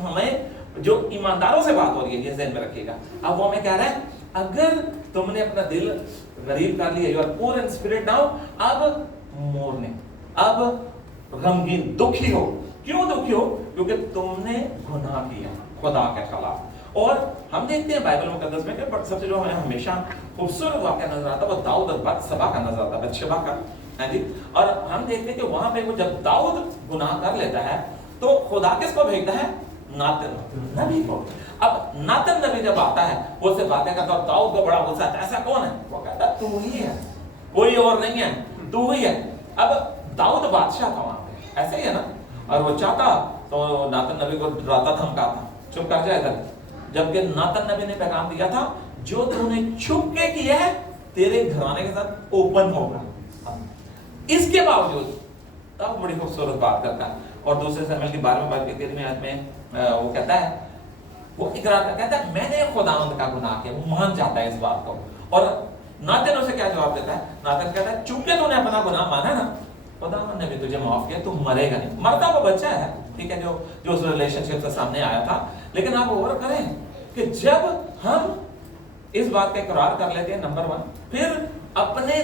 हमें जो ईमानदारों से बात हो रही है, ये ध्यान में रखिएगा। अब वो हमें कह रहा है, अगर तुमने अपना दिल गरीब कर लिया, you are poor in spirit now, अब मोरने, अब गमगीन, दुखी हो। क्यों दुखी हो? क्योंकि तुमने गुनाह किया खुदा के खिलाफ। और हम देखते हैं बाइबल मुकद्दस में कि सबसे जो हमें हमेशा खूबसूरत वाक़या नजर आता है वो दाऊद और बत्शेबा का नजर आता है, बत्शेबा का, है जी। और हम देखते हैं कि वहां पे वो जब दाऊद गुनाह कर लेता है तो खुदा किसको भेजता है? नातन नबी को। अब नातन नबी जब आता है, वो से बातें करता है, दाऊद को बड़ा गुस्सा आता है, ऐसा कौन है? वो कहता है तू ही है, कोई और नहीं है, तू ही है। अब दाऊद बादशाह था वहां पे, ऐसे ही है ना। और वो चाहता तो नातन नबी को डराता धमकाता, चुप कर जाए इधर। जबकि नातन नबी ने पैगाम दिया था, जो तूने छुप के किया है तेरे घराने के साथ ओपन होगा। इसके बावजूद तब बड़ी खूबसूरत बात करता है। और दूसरे शमूएल की 12वीं बात की 13वीं आयत में वो कहता है, वो इकरार करता कहता है मैंने खुदावंद का गुनाह किया। वो मान जाता है इस बात को। और नातन उसे क्या जवाब देता है? नातन कहता है चूंकि तूने अपना गुनाह माना ना, खुदावंद ने भी तुझे माफ किया, तू मरेगा नहीं। मरता वो बच्चा है, ठीक है, जो उस रिलेशनशिप से सामने आया था। लेकिन आप और करें कि जब हम इस बात का इकरार कर लेते हैं, नंबर 1, फिर अपने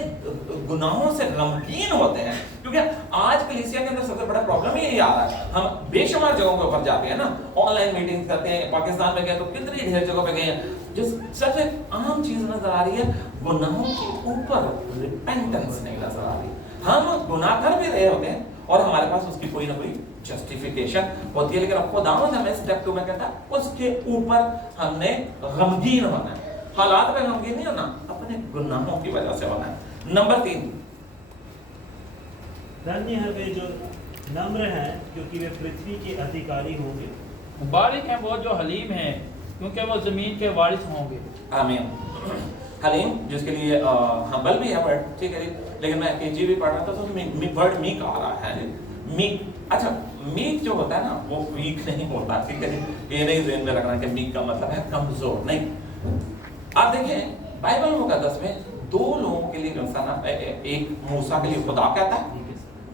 गुनाहों से गमगीन होते हैं। क्योंकि आज कलीसिया के अंदर सबसे बड़ा प्रॉब्लम यही आ रहा है, हम बेशुमार जगहों के ऊपर जाते हैं ना, ऑनलाइन मीटिंग्स करते हैं, पाकिस्तान में गए तो कितनी ढेर जगहों पे गए हैं। जो सबसे आम चीज नजर आ रही है, गुनाहों के ऊपर रिपेंटेंस नहीं नजर आ रही। हम गुनाह कर भी रहे होते हैं और हमारे पास उसकी कोई ना कोई जस्टिफिकेशन होती है, लेकिन खुदावंद हमें स्टेप 2 में कहता है उसके ऊपर हमने गमगीन होना है। हालात में गमगीन नहीं होना, अपने गुनाहों की वजह से होना है। नंबर 3, धन्य है वे जो नम्र हैं क्योंकि वे पृथ्वी के अधिकारी होंगे। मुबारक हैं वो जो हलीम हैं क्योंकि वो जमीन के वारिस होंगे। आमीन। हलीम जिसके लिए हम्बल भी है वर्ड, ठीक है जी, लेकिन मैं केजी भी पढ़ रहा था तो वर्ड मीक आ रहा है जी, मीक। अच्छा, मीक जो होता है ना वो वीक नहीं होता, ठीक है जी, ये नहीं ज़हन में रखना कि मीक का मतलब है कमजोर, नहीं। आप देखें बाइबल मुकद्दस में 2 लोगों के लिए जो ना, एक मूसा के लिए खुदा कहता है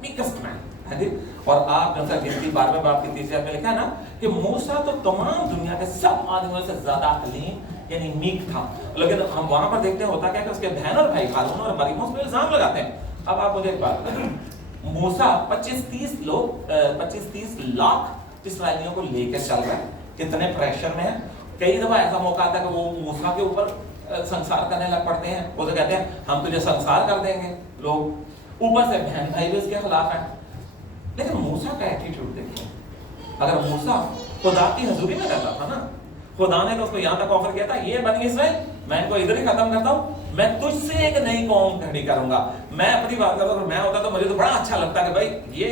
मीकेस्ट मैन है जी, और आप जैसा गिनती 12वें बाब की 30 में लिखा है ना कि मूसा तो तमाम दुनिया के सब आदमियों से ज्यादा हलीम यानी मीक था, लेकिन हम वहां पर देखते हैं होता क्या कि उसके बहन और भाई हारून और मरियम उस पर इल्जाम लगाते हैं। अब आप मुझे एक बात बताएं, मूसा 25-30 लाख इस्राएलियों को लेकर चल रहा है, कितने प्रेशर में है। कई दफा ऐसा मौका आता है कि वो मूसा के ऊपर संसार करने लग पड़ते हैं, वो तो कहते हैं हम तुझे संसार कर देंगे लोग, ऊपर से बहन भाई भी उसके खिलाफ है। लेकिन मूसा का एटीट्यूड देखिए, अगर मूसा खुदा की हजूरी में रहता था ना, खुदा ने तो उसको यहाँ तक ऑफर किया था, ये बनी इसराइल मैं इनको इधर ही खत्म करता हूँ, मैं तुझसे एक नई कौम खड़ी करूंगा। मैं अपनी बात करता हूँ, मैं होता तो मुझे तो बड़ा अच्छा लगता है कि भाई ये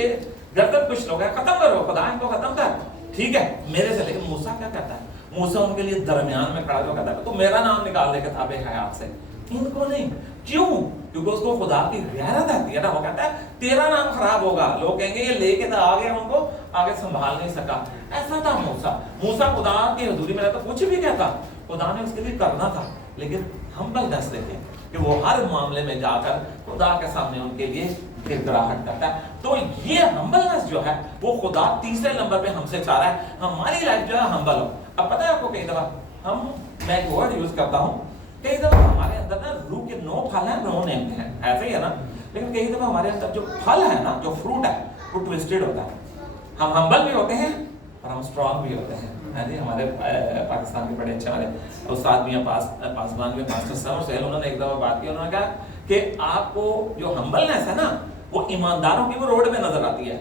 गर्दन कुछ लोग हैं, खत्म करो, खुदा इनको खत्म कर, ठीक है मेरे से। लेकिन मूसा क्या कहता है, मूसा उनके लिए दरमियान में खड़ा जो कहता है तो मेरा नाम निकाल दे किताबे हयात से, इनको नहीं। क्यों? क्योंकि उसको खुदा की गैरत आती है ना, वो कहता है तेरा नाम खराब होगा, लोग कहेंगे ये लेके तो आ गया, उनको आगे संभाल नहीं सका। ऐसा था मूसा। मूसा खुदा की हजूरी में रहता कुछ भी कहता, खुदा ने उसके लिए करना था, लेकिन हम्बलनेस देखें कि वो हर मामले में जाकर खुदा के सामने उनके लिए गिड़गिड़ाहट करता है। तो ये हम्बलनेस जो है वो खुदा तीसरे नंबर पे हमसे चाह रहा है, हमारी लाइफ जो है हम्बल हो। अब पता है आपको, कई दफा मैं एक वर्ड यूज करता हूँ, कई दफा हमारे अंदर ना रूह के 9 फल है, 9 नेम है, ऐसे ही है ना, लेकिन कई दफा हमारे अंदर जो फल है ना, जो फ्रूट है वो ट्विस्टेड होता है। हम हम्बल भी होते हैं और हम स्ट्रांग भी होते हैं, है जी। हमारे पाकिस्तान के बड़े अच्छे हमारे उस्ताद भी हैं, पासवान में मास्टर समर सहल, उन्होंने एक दफा बात की, उन्होंने कहा कि आपको जो हम्बलनेस है ना वो ईमानदारों की वो रोड में नजर आती है,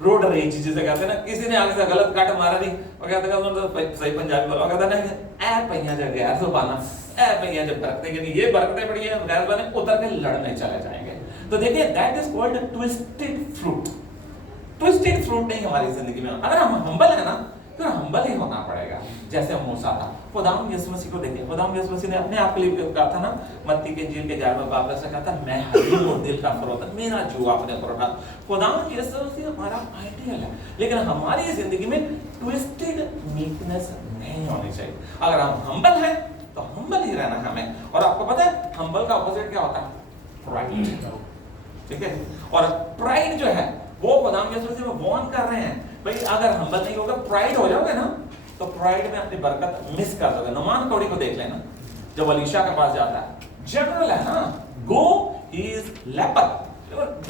रोड रेज जिसे कहते हैं ना, किसी ने आगे से गलत कट मारा नहीं, और कहते हैं उन्होंने सही पंजाबी बोला, कहता ना ए पहिया जो गैर जुबाना, ए पहिया जो बरकते कि ये बरकते पड़ी है गैर जुबाने उतर के लड़ने चले जाएंगे। तो देखिए that is called twisted fruit. Twisted fruit नहीं हमारी जिंदगी में। अगर हम हम्बल है ना तो हम्बल ही होना पड़ेगा, जैसे मूसा था। खुदावंद यीशु मसीह को देखिए, खुदावंद यीशु मसीह ने अपने आप के लिए कहा था ना, मत्ती के इंजील के 11वें बाब से कहा था, मैं हलीम और दिल का फरोख्त, मेरा जुआ अपने ऊपर उठा। खुदावंद यीशु मसीह हमारा आइडियल है, लेकिन हमारी जिंदगी में ट्विस्टेड मीकनेस नहीं होनी चाहिए। अगर हम हम्बल हैं तो हम्बल ही रहना है हमें। और आपको पता है हम्बल का ऑपोजिट क्या होता है? प्राइड, ठीक है। और प्राइड जो है वो खुदावंद यीशु मसीह में वार्न कर रहे हैं, भाई अगर हम्बल नहीं होगा, प्राइड हो जाओगे ना, तो प्राइड में अपनी बरकत मिस कर दोगे। नुमान कौड़ी को देख लेना, जब अलीशा के पास जाता है, जनरल है ना, गो ही इज लेपर,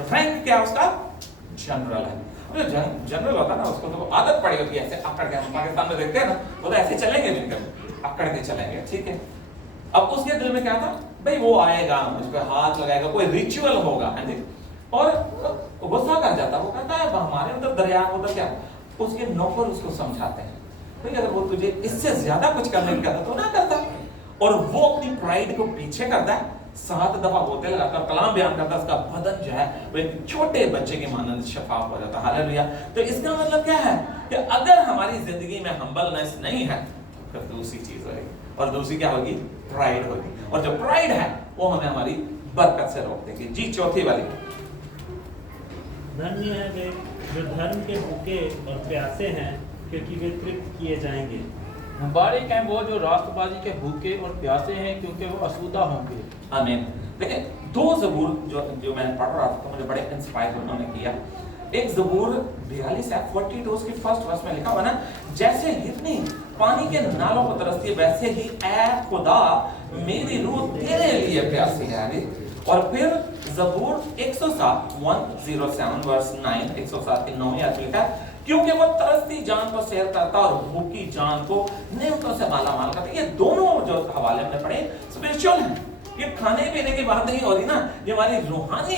रैंक क्या उसका? जनरल है। जनरल होता है ना, उसको तो आदत पड़ी होती है ऐसे अकड़ के, हम पाकिस्तान में देखते हैं ना, वो तो ऐसे चलेंगे मिलकर, अकड़ के चलेंगे, ठीक है। अब उसके दिल में क्या था, भाई वो आएगा, मुझ पर हाथ लगाएगा, कोई रिचुअल होगा, है जी। और गुस्सा कर जाता, वो कहता है हमारे अंदर दरिया उधर क्या। उसके नौकर उसको समझाते हैं, भाई अगर वो तुझे इससे ज्यादा कुछ करने की कहता तो ना करता। और वो अपनी प्राइड को पीछे करता है, 7 दफा बोलते लगाकर कलाम बयान करता है, उसका बदन जो है वो एक छोटे बच्चे के मानंद शफाफ हो जाता है। हालेलुया। तो इसका मतलब क्या है कि अगर हमारी जिंदगी में हम्बलनेस नहीं है तो फिर दूसरी चीज होगी, और दूसरी क्या होगी? प्राइड होगी। और जो प्राइड है वो हमें हमारी बरकत से रोक देगी। जी, चौथी वाली, धन्य है वे जो धर्म के भूखे और प्यासे हैं क्योंकि वे तृप्त किए जाएंगे। मुबारक हैं वो जो रास्तबाजी के भूखे और प्यासे हैं क्योंकि वो आसूदा होंगे। आमीन। देखिए 2 ज़बूर जो मैं पढ़ रहा था तो मुझे बड़े इंस्पायर उन्होंने किया। एक ज़बूर 42 है 42 उसके फर्स्ट वर्स में लिखा हुआ ना, जैसे हिरनी पानी के नालों को तरसती है वैसे ही ऐ खुदा मेरी रूह तेरे लिए प्यासी है। और फिर ज़बूर 107 107 वर्स 9 107 की 9वीं आयत में लिखा है, क्योंकि वो तरसती जान को सैर करता और भूखी जान को नेमतों से मालामाल करता। ये दोनों जो हवाले हमने पढ़े स्पिरिचुअल हैं। ये खाने पीने की बात नहीं हो रही ना, ये हमारी रूहानी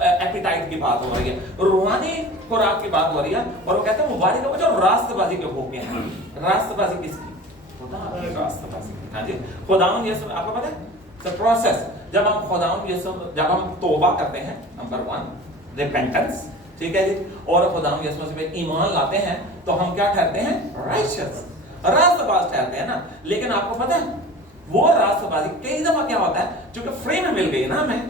एपिटाइट की बात हो रही है, रूहानी खुराक की बात हो रही है। और वो कहते हैं मुबारक है वो जो रास्तबाजी के भूखे हैं। रास्तबाजी किसकी? खुदा की रास्तबाजी। हाँ जी, खुदावंद यीशु आपको पता है द प्रोसेस, जब हम खुदावंद यीशु जब हम तौबा करते हैं, नंबर 1 रिपेंटेंस, ठीक है जी, और खुदावंद यीशु मसीह पे ईमान लाते हैं तो हम क्या ठहरते हैं? राइचियस, रास्तबाज ठहरते हैं ना। लेकिन आपको पता है वो रास्तबाजी कई दफा क्या होता है, क्योंकि फ्री में मिल गई ना हमें,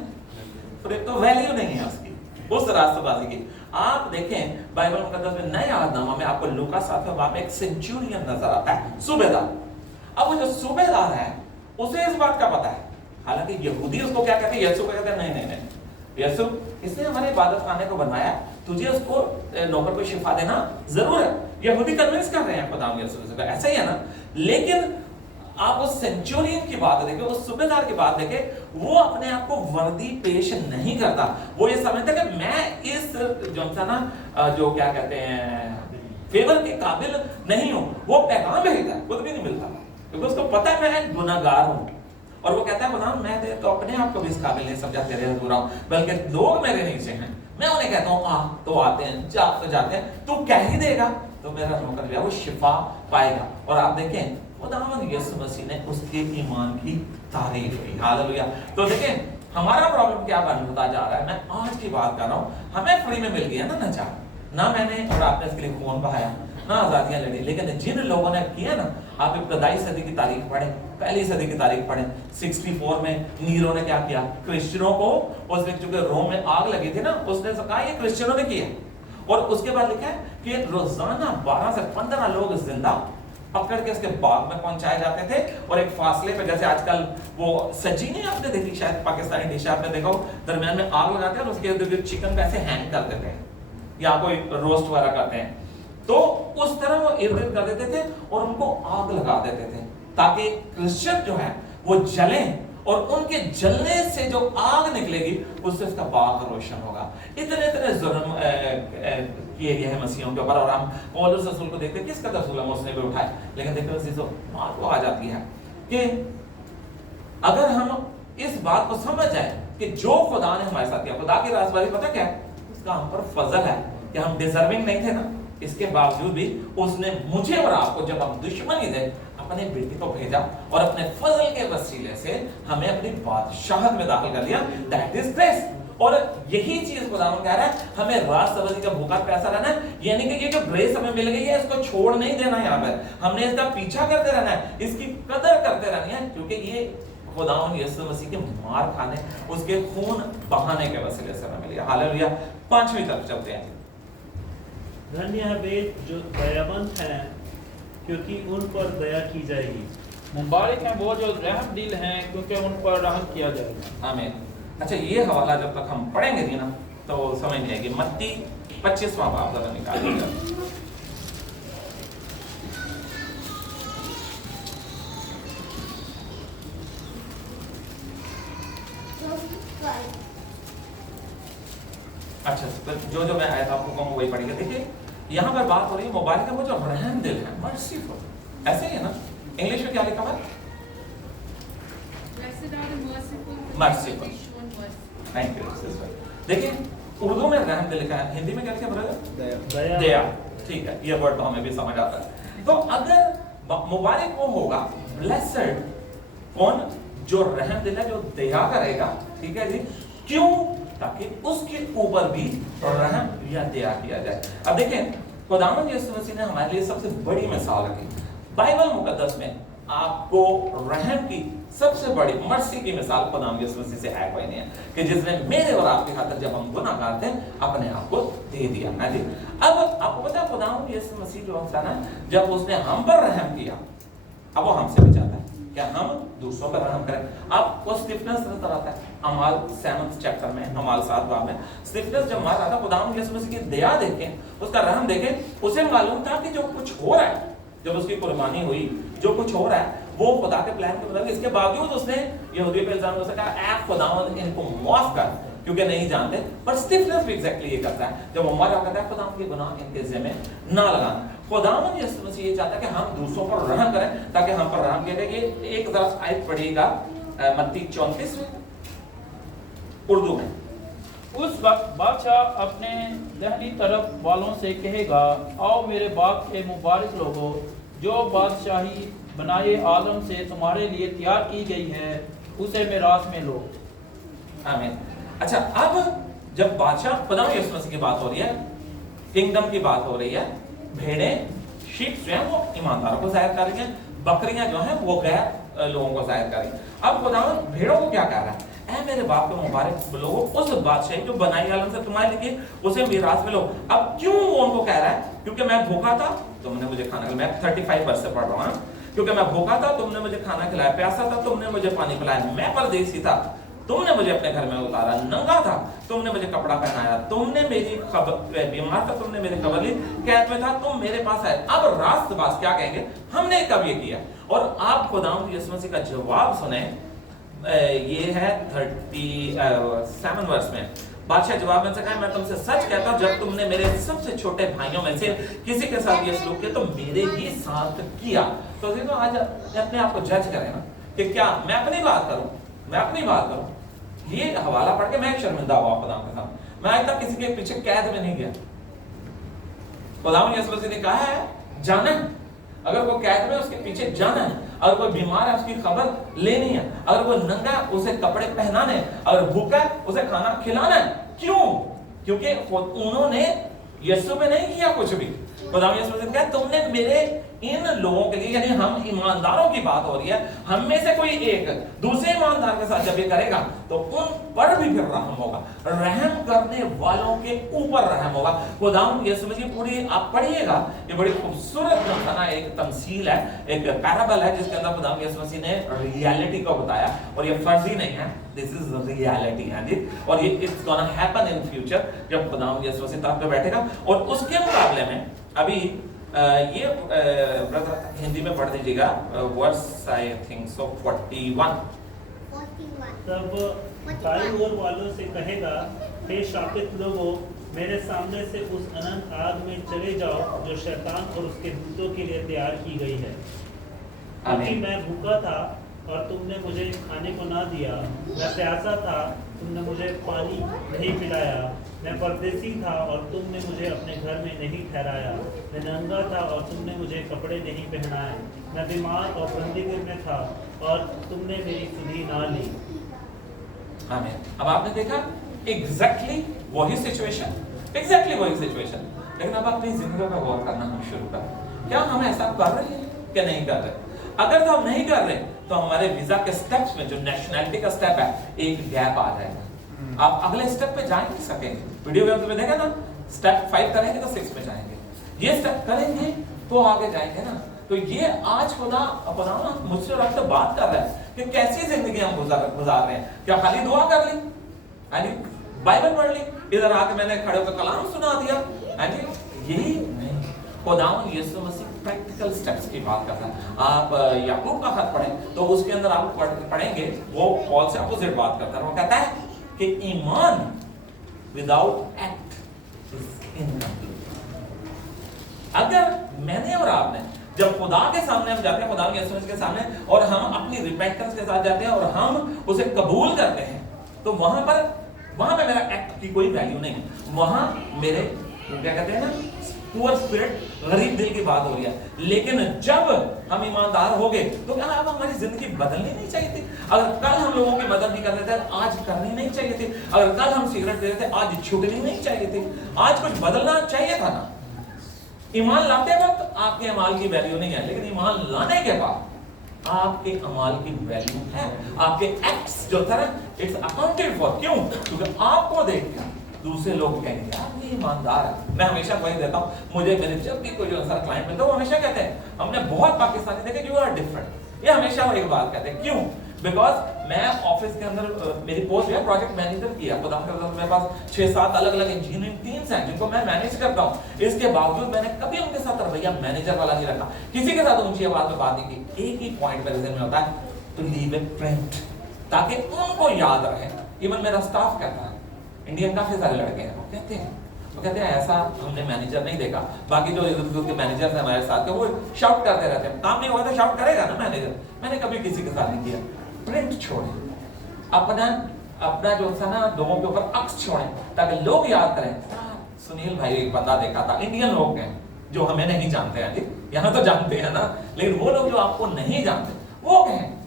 फ्री तो वैल्यू नहीं है उसकी, उस रास्तबाजी की। आप देखें बाइबल मुकद्दस में नए आदनामा में आपको लूका 7वें बाब में एक सेंचुरियन नजर आता है, सूबेदार। अब वो जो सूबेदार है उसे इस बात का पता है, हालांकि यहूदी उसको क्या कहते हैं? यीशु को कहते हैं नहीं नहीं नहीं, यीशु इसने हमारे इबादत खाने को बनवाया, तुझे उसको नौकर को शिफा देना जरूर है। यहूदी कन्विंस कर रहे हैं खुदावंद यीशु को, ऐसा ही है ना। लेकिन आप उस सेंचुरियन की बात देखें, उस सूबेदार की बात देखें, वो अपने आप को वर्दी पेश नहीं करता। वो ये समझता है कि मैं इस जो सा ना जो क्या कहते हैं फेवर के काबिल नहीं हूं। वो पैगाम भेजता है, खुद भी नहीं मिलता, क्योंकि उसको पता है मैं गुनाहगार हूं। और वो कहता है गुनाह मैं तो अपने आप को भी इस काबिल नहीं समझा तेरे हजूर आऊं, बल्कि लोग मेरे नीचे हैं, मैं उन्हें कहता हूं आ तो आते हैं, जा तो जाते हैं, तू कह ही देगा तो मेरा नौकर जो है वो शिफा पाएगा। और आप देखें खुदावंद यीशु मसीह ने उसके ईमान की तारीफ की, हालेलुया। तो देखें हमारा प्रॉब्लम क्या बनता जा रहा है, मैं आज की बात कर रहा हूं, हमें फ्री में मिल गया ना नजात, ना मैंने और आपने इसके लिए खून बहाया, ना आजादियां लड़ी। लेकिन जिन लोगों ने किया ना, आप इब्तदाई सदी की तारीख पढ़ें, पहली सदी की तारीख पढ़ें, 64 में नीरो ने क्या किया, क्रिश्चियनों को उस वक्त चूंकि रोम में आग लगी थी ना, उसने कहा ये क्रिश्चियनों ने किया। और उसके बाद लिखा है कि रोजाना 12 से 15 लोग जिंदा पकड़ के उसके बाग में पहुंचाए जाते थे, और एक फासले पे, जैसे आजकल वो सजी नहीं आपने देखी शायद पाकिस्तानी डिश आपने देखो, दरमियान में आग लगाते हैं और उसके इर्द गिर्द चिकन को ऐसे हैंग कर देते हैं या कोई रोस्ट वगैरह करते हैं, तो उस तरह वो इर्द गिर्द कर देते थे और उनको आग लगा देते थे ताकि क्रिश्चियन जो है वो जलें, और उनके जलने से जो आग निकलेगी उससे उसका बाग रोशन होगा। इतने इतने जुल्म किए गए हैं मसीहों के ऊपर, और हम पौलुस रसूल को देखते हैं किस कदर जुल्म उसने भी उठाए। लेकिन देखो इसी तो बात वो आ जाती है कि अगर हम इस बात को समझ जाए कि जो खुदा ने हमारे साथ किया, खुदा की रास्तबाजी पता क्या है, उसका हम पर फजल है कि हम डिजर्विंग नहीं थे ना, इसके बावजूद भी उसने मुझे और आपको, जब हम दुश्मन ही थे, अपने बेटे को भेजा और अपने फजल के वसीले से हमें अपनी बादशाहत में दाखिल कर दिया। That is grace. और यही चीज खुदा कह रहा है, हमें रास्तबाजी का भूखा प्यासा रहना है, यानी कि ये जो ग्रेस हमें मिल गई है इसको छोड़ नहीं देना, यहाँ पर हमने इसका पीछा करते रहना है, इसकी कदर करते रहनी है, क्योंकि ये खुदावंद यीशु मसीह के मार खाने, उसके खून बहाने के वसीले से हमें मिली। हालेलुया। 5वीं तरफ चलते हैं। धन्य है वे जो दयावंत हैं, क्योंकि उन पर दया की जाएगी। मुबारक हैं वो जो रहम दिल हैं, क्योंकि उन पर रहम किया जाएगा। आमीन। अच्छा, ये हवाला जब तक हम पढ़ेंगे नहीं ना तो समझ नहीं आएगी। मत्ती 25वां बाब जरा निकालिएगा। अच्छा, तो जो मैं आयत आपको कहूँगा वही पढ़िएगा। देखिए यहाँ पर बात हो रही है मुबारक है वो जो रहम दिल है, मर्सीफुल, ऐसे ही है ना। इंग्लिश में क्या लिखा हुआ है? मर्सीफुल। Thank you. देखिए उर्दू में रहम दिल लिखा है, हिंदी में क्या लिखा है ब्रदर? दया। ठीक है, ये वर्ड तो हमें भी समझ आता है। तो अगर मुबारक वो होगा, ब्लेस्ड कौन? जो रहम दिल है, जो दया करेगा। ठीक है जी, क्यों? ताकि उसके ऊपर भी रहम या दया किया जाए। अब देखें खुदावंद यीशु मसीह ने हमारे लिए सबसे बड़ी मिसाल रखी। बाइबल मुकद्दस में आपको रहम की सबसे बड़ी मर्सी की मिसाल खुदावंद यीशु मसीह से है कोई नहीं है, कि जिसने मेरे और आपकी खातिर जब हम गुनाहगार थे अपने आप को दे दिया ना जी। अब आपको पता है खुदावंद यीशु मसीह जो है ना, जब उसने हम पर रहम किया, अब वो हमसे भी चाहता है क्या हम दूसरों पर रहम करें। अब वो स्टिफनेस नजर आता है अमाल 7th चैप्टर में, अमाल 7 बाब में स्टिफनेस जब मार रहा था, खुदावंद यीशु मसीह की दया देखें, उसका रहम देखें, उसे मालूम था कि जो कुछ हो रहा है, जब उसकी कुर्बानी हुई, जो कुछ हो रहा है वो खुदा के प्लान के मुताबिक, इसके बावजूद उसने यहूदियों पे इल्जाम लगा कहा ऐ खुदावंद इनको माफ कर क्योंकि नहीं जानते। पर स्टिफनेस भी एग्जैक्टली ये करता है, जब वो मारा कहता है खुदावंद के गुनाह इनके ज़िम्मे ना लगाना। खुदावंद यीशु मसीह ये चाहता है कि हम दूसरों पर रहम करें ताकि हम पर रहम किया जाए। ये एक जरा आयत पढ़िएगा मत्ती 34 उर्दू में। उस वक्त बादशाह अपने दहली तरफ वालों से कहेगा, आओ मेरे बाग के मुबारक लोगों, जो बादशाही बनाए आदम से तुम्हारे लिए तैयार की गई है, उसे मिरास में लो। आमीन। अच्छा, अब जब बादशाह खुदा यीशु मसीह की बात हो रही है, किंगडम की बात हो रही है, भेड़ें शीप जो है वो ईमानदारों को जाहिर कर रही हैं, बकरियां जो हैं वो गैर लोगों को जाहिर कर रही हैं। अब खुदा भेड़ों को क्या कह रहा है? ऐ मेरे बाप के मुबारक लोगों, उस बादशाही जो बनाई आलम से तुम्हारे लिए उसे मिरास में लो। अब क्यों वो उनको कह रहा है? क्योंकि मैं भूखा था, तुमने मुझे खाना खिलाया। मैं 35 वर्ष से पढ़ रहा हूँ। क्योंकि मैं भूखा था, तुमने मुझे खाना खिलाया। प्यासा था, तुमने मुझे पानी पिलाया। मैं परदेसी था, तुमने मुझे अपने घर में उतारा। नंगा था, तुमने मुझे कपड़ा पहनाया। तुमने मेरी खबर, बीमार था, तुमने मेरी खबर ली। कैद में था, तुम मेरे पास आए। अब रास्तबाज क्या कहेंगे? हमने कब ये किया? और आप खुदावंद यीशु मसीह का जवाब सुने। ये है 37 वर्ष में बादशाह जवाब में से कहा, मैं तुमसे सच कहता हूं, जब तुमने मेरे सबसे छोटे भाइयों में से किसी के साथ ये सलूक किया तो मेरे ही साथ किया। तो देखो, आज अपने आप को जज करें ना कि क्या मैं अपनी बात करूं, मैं अपनी बात करूं। ये हवाला पढ़ के मैं शर्मिंदा हुआ खुदा के साथ। मैं आज तक किसी के पीछे कैद में नहीं गया। खुदावंद यीशु मसीह ने कहा है जाना, अगर कोई कैद में उसके पीछे जाना है, अगर कोई बीमार है उसकी खबर लेनी है, अगर कोई नंगा है उसे कपड़े पहनाने, अगर भूखा है उसे खाना खिलाना है। क्यों? क्योंकि उन्होंने यीशु में नहीं किया कुछ भी। खुदावंद यीशु मसीह ने कहा तुमने मेरे इन लोगों के लिए, यानी हम ईमानदारों की बात हो रही है, हम में से कोई एक दूसरे ईमानदार के साथ जब ये करेगा तो उन पर भी फिर रहम होगा। रहम करने वालों के ऊपर रहम होगा। खुदावंद यीशु मसीह पूरी आप पढ़िएगा, ये बड़ी खूबसूरत ना एक तमसील है, एक पैराबल है जिसके अंदर खुदावंद यीशु मसीह ने रियलिटी को बताया। और ये फर्जी नहीं है, दिस इज रियलिटी है। और ये it's gonna happen in future जब खुदावंद यीशु मसीह तख्त पे बैठेगा। और उसके मुकाबले में अभी ये ब्रदर हिंदी में पढ़ दीजिएगा, वर्स आई थिंक सो 41। तब दाईं ओर वालों से कहेगा, हे शापित लोगों, मेरे सामने से उस अनंत आग में चले जाओ जो शैतान और उसके दूतों के लिए तैयार की गई है। क्योंकि मैं भूखा था और तुमने मुझे खाने को ना दिया, मैं प्यासा था, तुमने मुझे पानी नहीं पिलाया, मैं परदेसी था और तुमने मुझे अपने घर में नहीं ठहराया, मैं नंगा था और तुमने मुझे कपड़े नहीं पहनाए, मैं बीमार और बंदीगृह में था और तुमने मेरी सुधि ना ली। आमीन। अब आपने देखा एग्जैक्टली वही सिचुएशन, एग्जैक्टली वही सिचुएशन। लेकिन अब अपनी जिंदगी पर गौर करना हम शुरू करें। क्या हम ऐसा कर रहे हैं कि नहीं कर रहे? अगर तो हम नहीं कर रहे तो हमारे वीजा के स्टेप्स में जो नेशनैलिटी का स्टेप है, एक गैप आ जाएगा। आप अगले स्टेप पे जा नहीं सकेंगे। वीडियो गेम में देखा ना, स्टेप 5 करेंगे तो 6 में जाएंगे, ये स्टेप करेंगे तो आगे जाएंगे ना। तो ये आज खुदा ना मुझसे और आपसे बात कर रहा है कि कैसी जिंदगी हम गुजार रहे हैं। क्या खाली दुआ कर ली, यानी बाइबल पढ़ ली, इधर आके मैंने खड़े होकर कलाम सुना दिया, यानी यही नहीं। खुदावंद यीशु मसीह प्रैक्टिकल स्टेप्स की बात करता है। आप याकूब का खत पढ़ें तो उसके अंदर आप पढ़ेंगे, वो पॉल से अपोजिट बात करता है। वो कहता है कि ईमान विदाउट एक्ट इज इनकम्प्लीट। अगर मैंने और आपने जब खुदा के सामने हम जाते हैं, खुदा के यीशु मसीह के सामने, और हम अपनी रिपेंटेंस के साथ जाते हैं और हम उसे कबूल करते हैं, तो वहां पे मेरा एक्ट की कोई वैल्यू नहीं है। वहां मेरे क्या कहते हैं ना, पुअर स्पिरिट, गरीब दिल की बात हो रही है। लेकिन जब हम ईमानदार हो गए तो क्या अब हमारी जिंदगी बदलनी नहीं चाहिए थी? अगर कल हम लोगों की मदद नहीं कर रहे थे, आज करनी नहीं चाहिए थी? अगर कल हम सिगरेट दे रहे थे, आज छूटनी नहीं चाहिए थी? आज कुछ बदलना चाहिए था ना। ईमान लाते वक्त आपके अमाल की वैल्यू नहीं है, लेकिन ईमान लाने के बाद आपके अमाल की वैल्यू है। आपके एक्ट्स जो था, इट्स अकाउंटेड फॉर। क्यों? क्योंकि आपको देखकर दूसरे लोग कहेंगे यार ये ईमानदार है। मैं हमेशा वही देता हूँ, मुझे मेरे जब भी कोई जो क्लाइंट मिलता है वो हमेशा कहते हैं, हमने बहुत पाकिस्तानी देखे, यू आर डिफरेंट। ये हमेशा वो एक बात कहते हैं। क्यों? बिकॉज मैं ऑफिस के अंदर मेरी पोस्ट है प्रोजेक्ट मैनेजर की है। खुदा मेरे पास 6-7 अलग अलग इंजीनियरिंग टीम्स हैं जिनको मैं मैनेज करता हूँ। इसके बावजूद मैंने कभी उनके साथ रवैया मैनेजर वाला नहीं रखा, किसी के साथ ऊंची आवाज में बात नहीं की। एक ही पॉइंट मेरे ज़हन में होता है, टू लीव ए प्रिंट, ताकि उनको याद रहे। इवन मेरा स्टाफ कहता है, इंडियन काफी सारे लड़के हैं, वो कहते हैं ऐसा हमने मैनेजर नहीं देखा। बाकी जो इधर के मैनेजर हैं हमारे साथ के, वो शाउट करते रहते हैं। काम नहीं हुआ तो शाउट करेगा ना मैनेजर। मैंने कभी किसी के साथ नहीं किया। प्रिंट छोड़े, अपना जो था ना लोगों के ऊपर अक्स छोड़े, ताकि लोग याद करें सुनील भाई एक बंदा देखा था। इंडियन लोग हैं जो हमें नहीं जानते हैं, यहाँ तो जानते हैं ना, लेकिन वो लोग जो आपको नहीं जानते वो कहें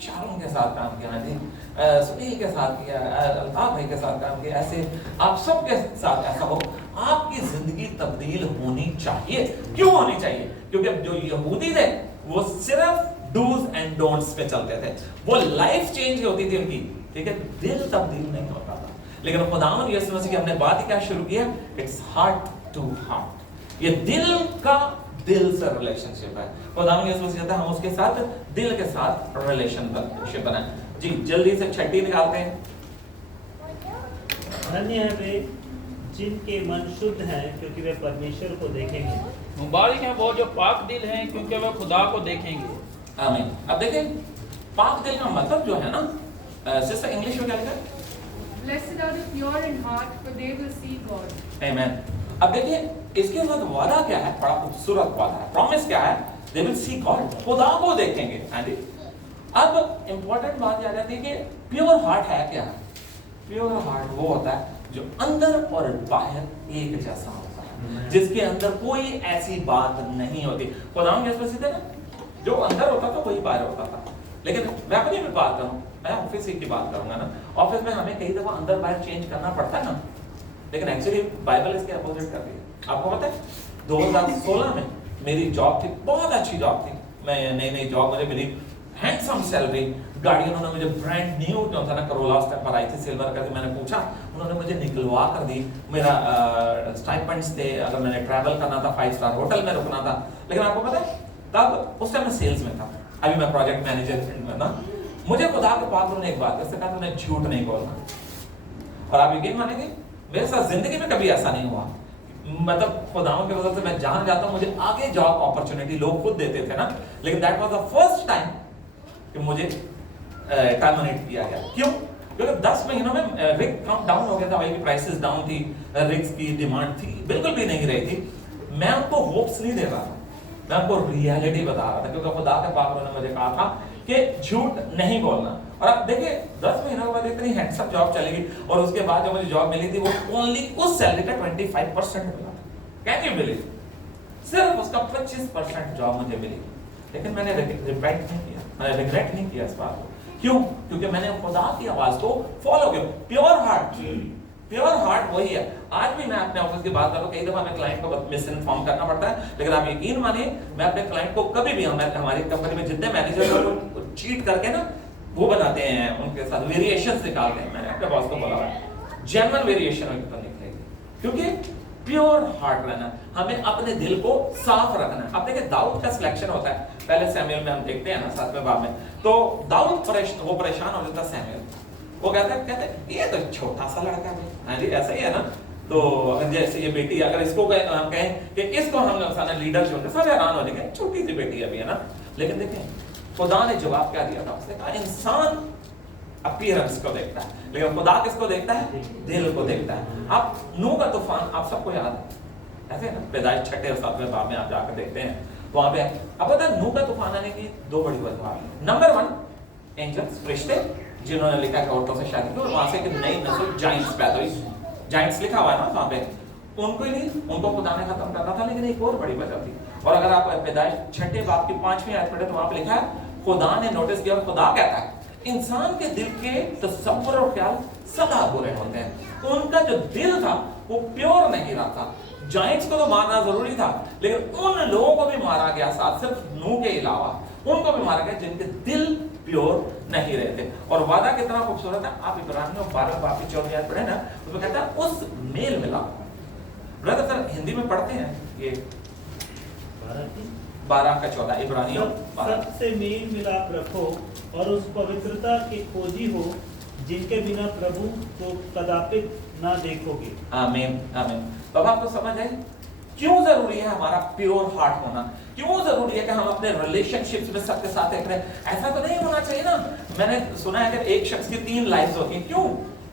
शारोन के साथ काम किया, जी सुनील के साथ किया, अल्ताफ भाई के साथ काम किया, ऐसे आप सबके साथ ऐसा हो। आपकी जिंदगी तब्दील होनी चाहिए। क्यों होनी चाहिए? क्योंकि जो यहूदी थे वो सिर्फ डूज एंड डोंट्स पे चलते थे, वो लाइफ चेंज होती थी उनकी, ठीक है, दिल तब्दील नहीं होता था। लेकिन खुदावंद यीशु मसीह की हमने बात ही क्या शुरू किया? इट्स हार्ट टू हार्ट, ये दिल का दिल से रिलेशनशिप है। खुदावंद यीशु मसीह कहता है हम उसके साथ दिल के साथ रिलेशनशिप बनाएं। जी जल्दी से छठी निकालते हैं। धन्य है वे जिनके मन शुद्ध हैं, क्योंकि वे परमेश्वर को देखेंगे। मुबारक हैं वो जो पाक दिल हैं, क्योंकि वे खुदा को देखेंगे। आमीन। अब देखिए पाक दिल का मतलब जो है ना, सिस्टर इंग्लिश में क्या लिखा है? Blessed are the pure in heart, for they will see God. आमीन। अब देखिए इसके साथ वादा क्या है, बड़ा खूबसूरत वादा है, प्रॉमिस क्या है? दे विल सी गॉड, खुदा को देखेंगे। अब इंपॉर्टेंट बात याद आती है कि प्योर हार्ट है क्या? प्योर हार्ट वो होता है जो अंदर और बाहर एक जैसा होता है, जिसके अंदर कोई ऐसी बात नहीं होती। खुदाम यीशु मसीह थे ना, जो अंदर होता था वही बाहर होता था। लेकिन मैं अपनी भी बात करूं, मैं ऑफिस की बात करूंगा ना, ऑफिस में हमें कई दफा अंदर बाहर चेंज करना पड़ता है ना, लेकिन एक्चुअली बाइबल इसके अपोजिट कर रही है। आपको पता है 2016 में मेरी जॉब थी, बहुत अच्छी जॉब थी, मैं नई जॉब मुझे मिली, हैंडसम सैलरी, गाड़ी उन्होंने मुझे ब्रांड न्यू जो था ना करोला उस टाइम पर आई थी सिल्वर का, मैंने पूछा, उन्होंने मुझे निकलवा कर दी। मेरा स्टाइपेंड्स थे, अगर मैंने ट्रैवल करना था 5 स्टार होटल में रुकना था। लेकिन आपको पता है तब उस टाइम मैं सेल्स में था, अभी मैं प्रोजेक्ट मैनेजर ना। मुझे खुदा के पाक ने एक बात उससे कहा तुमने झूठ नहीं बोलना, और आप यकीन मानेंगे मेरे साथ जिंदगी में कभी ऐसा नहीं हुआ। मतलब खुदाओं के वजह से मैं जहां जाता हूं मुझे आगे जॉब अपॉर्चुनिटी लोग खुद देते थे ना, लेकिन that was the first time कि मुझे टर्मिनेट किया गया। क्यों? क्योंकि 10 महीनों में रिग काउंट डाउन हो गया था, भाई की प्राइसेस डाउन थी, रिग्स की डिमांड थी बिल्कुल भी नहीं रही थी। मैं उनको होप्स नहीं दे रहा था, मैं उनको रियलिटी बता रहा था, क्योंकि खुदा के पाक ने मुझे कहा था कि झूठ नहीं बोलना। और आप देखिए 10 महीनों के बाद इतनी हैंडसम जॉब चलेगी, और उसके बाद जो मुझे जॉब मिली थी वो ओनली उस सैलरी का 25% मिला था। Can you believe? सिर्फ उसका 25% जॉब मुझे मिली, लेकिन मैंने रिग्रेट नहीं किया, मैंने रिग्रेट नहीं किया इस बात को। क्यों? क्योंकि मैंने खुदा की आवाज को फॉलो किया। प्योर हार्ट, प्योर हार्ट वही है। आज भी मैं अपने ऑफिस की बात करूं, कई दफा मैं क्लाइंट को मिस इन्फॉर्म करना पड़ता है, लेकिन आप यकीन मानिए मैं अपने क्लाइंट को कभी भी, हमारी कंपनी में जितने मैनेजर हैं वो चीट करके ना वो बनाते हैं, उनके साथ वेरिएशंस निकालते हैं। मैंने अपने बॉस को बोला है जेन्युइन वेरिएशन उनके निकलेगी, क्योंकि प्योर हार्ट रहना, हमें अपने दिल को साफ रखना है। अब देखिए दाऊद का सिलेक्शन होता है, पहले सैमुएल में हम देखते हैं ना 7वें बाब में, तो दाऊद परेशान हो जाता सैमुएल, वो कहते ये तो छोटा सा लड़का है। हाँ जी ऐसा ही है ना। तो अगर जैसे ये बेटी, अगर इसको हम कहें कि इसको हम लीडर चुनते, सब हैरान हो जाएंगे, छोटी सी बेटी अभी है ना। लेकिन देखें खुदा ने जवाब क्या दिया था, उसने कहा इंसान अपीयरेंस को देखता है, लेकिन खुदा किसको देखता है? दिल को देखता है। आप नूह का तूफान आप सबको याद है, ऐसे ना पैदाइश 6 और 7वें बाब में आप जाकर देखते हैं, तो वहां पे अब पता है नूह का तूफान आने की 2 बड़ी वजह। नंबर 1 एंजल्स, फरिश्ते जिन्होंने लिखा कि औरतों से शादी की, और वहां से एक नई नस्ल जायंट्स पैदा हुई। जायंट्स लिखा हुआ है ना वहां पे, उनको ही नहीं, उनको खुदा ने खत्म करना था। लेकिन एक और बड़ी वजह थी, और अगर आप पैदाइश 6 बाब की 5वीं आयत पढ़े तो वहां पे लिखा है खुदा ने नोटिस किया, और खुदा कहता है इंसान के दिल के तसव्वुर और ख्याल सदा बुरे होते हैं। तो उनका जो दिल था वो प्योर नहीं रहा था। जायंट्स को तो मारना जरूरी था, लेकिन उन लोगों को भी मारा गया साथ, सिर्फ नूह के अलावा उनको भी मारा गया जिनके दिल प्योर नहीं रहते। और वादा कितना खूबसूरत है, आप इब्रानियों 12 बाब की 14 आयत पढ़े ना, उसमें कहता है उस मेल मिलाप। ब्रदर सर हिंदी में पढ़ते हैं ये 12 का 14 इब्रानियों 12। सबसे मेल मिलाप रखो और उस पवित्रता के खोजी हो जिनके बिना प्रभु को कदापि ना देखोगे। आमीन आमीन। तो अब आपको समझ आए क्यों जरूरी है हमारा प्योर हार्ट होना, क्यों जरूरी है कि हम अपने रिलेशनशिप्स में सबके साथ एक रहे। ऐसा तो नहीं होना चाहिए ना, मैंने सुना है कि एक शख्स की 3 लाइफ्स होती हैं। क्यों?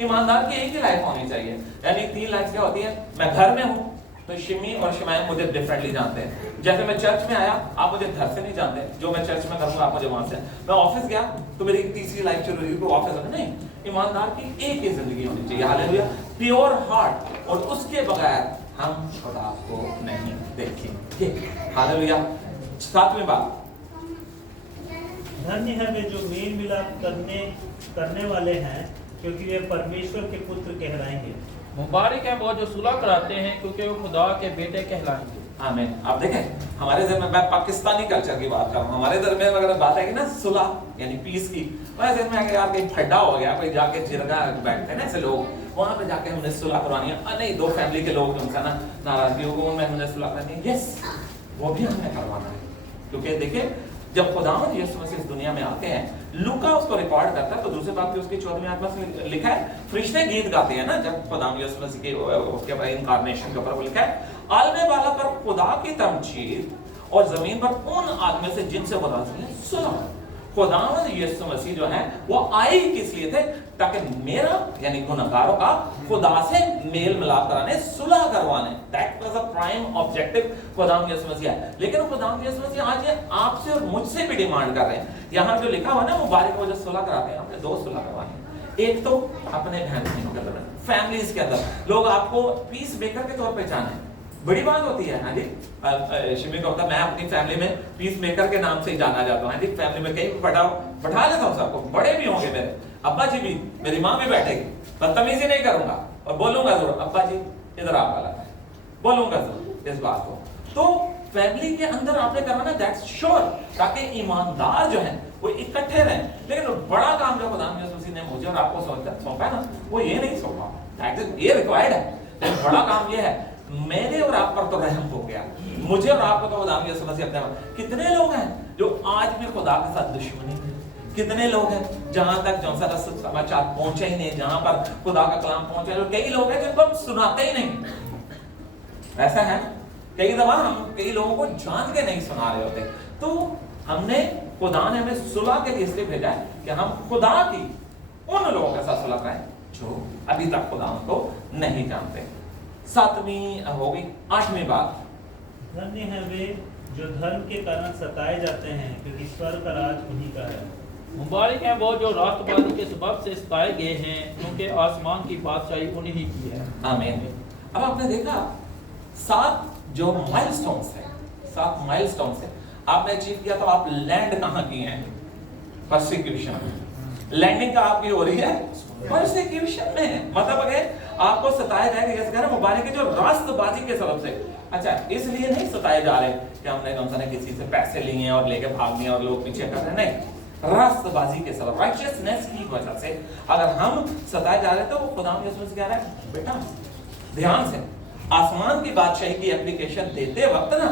ईमानदार की एक ही लाइफ होनी चाहिए। यानी 3 लाइफ क्या होती है? मैं घर में हूँ तो शिमी और शिमायम मुझे डिफरेंटली जानते हैं। जैसे मैं चर्च में आया, आप मुझे घर से नहीं जानते, जो मैं चर्च में करूंगा आप मुझे वहां से। मैं ऑफिस गया तो मेरी 3री लाइफ शुरू हुई, ऑफिस में नहीं। ईमानदार की एक ही जिंदगी होनी चाहिए, हालेलुया, प्योर हार्ट, और उसके बगैर हम खुदा को नहीं देखेंगे, हालेलुया। 7वीं बात, धन्य है वे जो मेल मिलाप करने वाले हैं, क्योंकि वे परमेश्वर के पुत्र कहलाएंगे। मुबारक है वो जो सुलह कराते हैं, क्योंकि वो खुदा के बेटे कहलाएंगे। आमीन। आप देखें हमारे घर में, मैं पाकिस्तानी कल्चर की बात कर रहा हूँ, हमारे घर में अगर बात आएगी ना सुलह यानी पीस की, हमारे घर में आगे यार कहीं फड्डा हो गया, कोई जाके जिरगा बैठते हैं ना ऐसे लोग, वहां पे जाके हमने सुलह करवानी है। नहीं, दो फैमिली के लोग उनका ना नाराजगी होगी, उनमें हमने सुलह करनी है। यस, वो भी हमने करवाना है, क्योंकि देखिए जब खुदावंद यीशु मसीह इस दुनिया में आते हैं, लूका उसको रिकॉर्ड करता है, तो दूसरी बात भी उसकी 14वीं आत्मा से लिखा है, फरिश्ते गीत गाते हैं ना जब खुदावंद यीशु मसीह के उसके इनकार्नेशन के ऊपर वो लिखा है, आलने वाला पर खुदा की तमजीद और जमीन पर उन आदमी से जिनसे खुदा ने सुना। खुदावंद यीशु मसीह जो है वो आए किस लिए थे? ताकि मेरा यानी गुनहगारों का खुदा से मेल मिलाप कराने, सुलह करवाने। That was the prime objective खुदावंद यीशु मसीह है। लेकिन खुदावंद यीशु मसीह आज ये आपसे और मुझसे भी डिमांड कर रहे हैं। यहाँ जो लिखा हुआ है ना, मुबारक वो जो सुलह कराते हैं, आपने 2 सुलह करवानी। एक तो अपने बहन भाइयों के अंदर, फैमिलीज के अंदर लोग आपको पीस मेकर के तौर पे जाने, बड़ी बात होती है। हाँ जी, शिमी को होता मैं अपनी फैमिली में पीस मेकर के नाम से ही जाना जाता हूँ। हाँ जी, फैमिली में कहीं बैठा लेता हूँ सबको, बड़े भी होंगे मेरे, अब्बा जी भी, मेरी माँ भी बैठेगी, बदतमीजी नहीं करूंगा और बोलूंगा जरूर, अब्बा जी इधर आप वाला है, बोलूंगा जरूर इस बात को। तो फैमिली के अंदर आपने करवाना, दैट्स श्योर, ताकि ईमानदार जो है वो इकट्ठे रहें। लेकिन बड़ा काम जो खुदा ने मुझे और आपको सौंपा है ना, वो ये नहीं सौंपा, ये रिक्वायर्ड है। लेकिन बड़ा काम ये है, मेरे और आप पर तो रहम हो गया, मुझे और आपको तो खुदा यीशु मसीह अपने। कितने लोग हैं जो आज भी खुदा के साथ दुश्मनी में, कितने लोग हैं जहां तक जो सा समाचार पहुंचे ही नहीं, जहां पर खुदा का कलाम पहुंचे, और कई लोग हैं जिनको हम सुनाते ही नहीं। ऐसा है कई दफा हम कई लोगों को जान के नहीं सुना रहे होते। तो हमने, खुदा ने हमें सुलह के लिए इसलिए भेजा है कि हम खुदा की उन लोगों के साथ सुलह करें जो अभी तक खुदा को नहीं जानते। 7वीं हो गई। 8वीं बात, धन्य है वे जो धर्म के कारण सताए जाते हैं, क्योंकि स्वर्ग का राज उन्हीं का है। मुबारक है वो जो राष्ट्रवादी के सबब से सताए गए हैं, क्योंकि आसमान की बादशाही उन्हीं की है। आमीन। अब आपने देखा 7 जो माइलस्टोन्स है, 7 माइलस्टोन्स है आपने अचीव किया, तो आप लैंड कहां किए हैं? परसिक्यूशन। लैंडिंग का आपकी हो रही है परसिक्यूशन में, मतलब अगर आपको सताया जाएगा, जैसे कह रहे मुबारक है जो राष्ट्रबाजी के सबब से। अच्छा, इसलिए नहीं सताए जा रहे कि हमने किसी से पैसे लिए हैं और लेके भाग लिए और लोग पीछे कर रहे हैं, नहीं, राष्ट्रबाजी के सबब, राइचियसनेस की वजह से अगर हम सताए जा रहे हैं, तो वो खुदा यीशु से कह रहा है, बेटा ध्यान से आसमान की बादशाही की एप्लीकेशन देते वक्त ना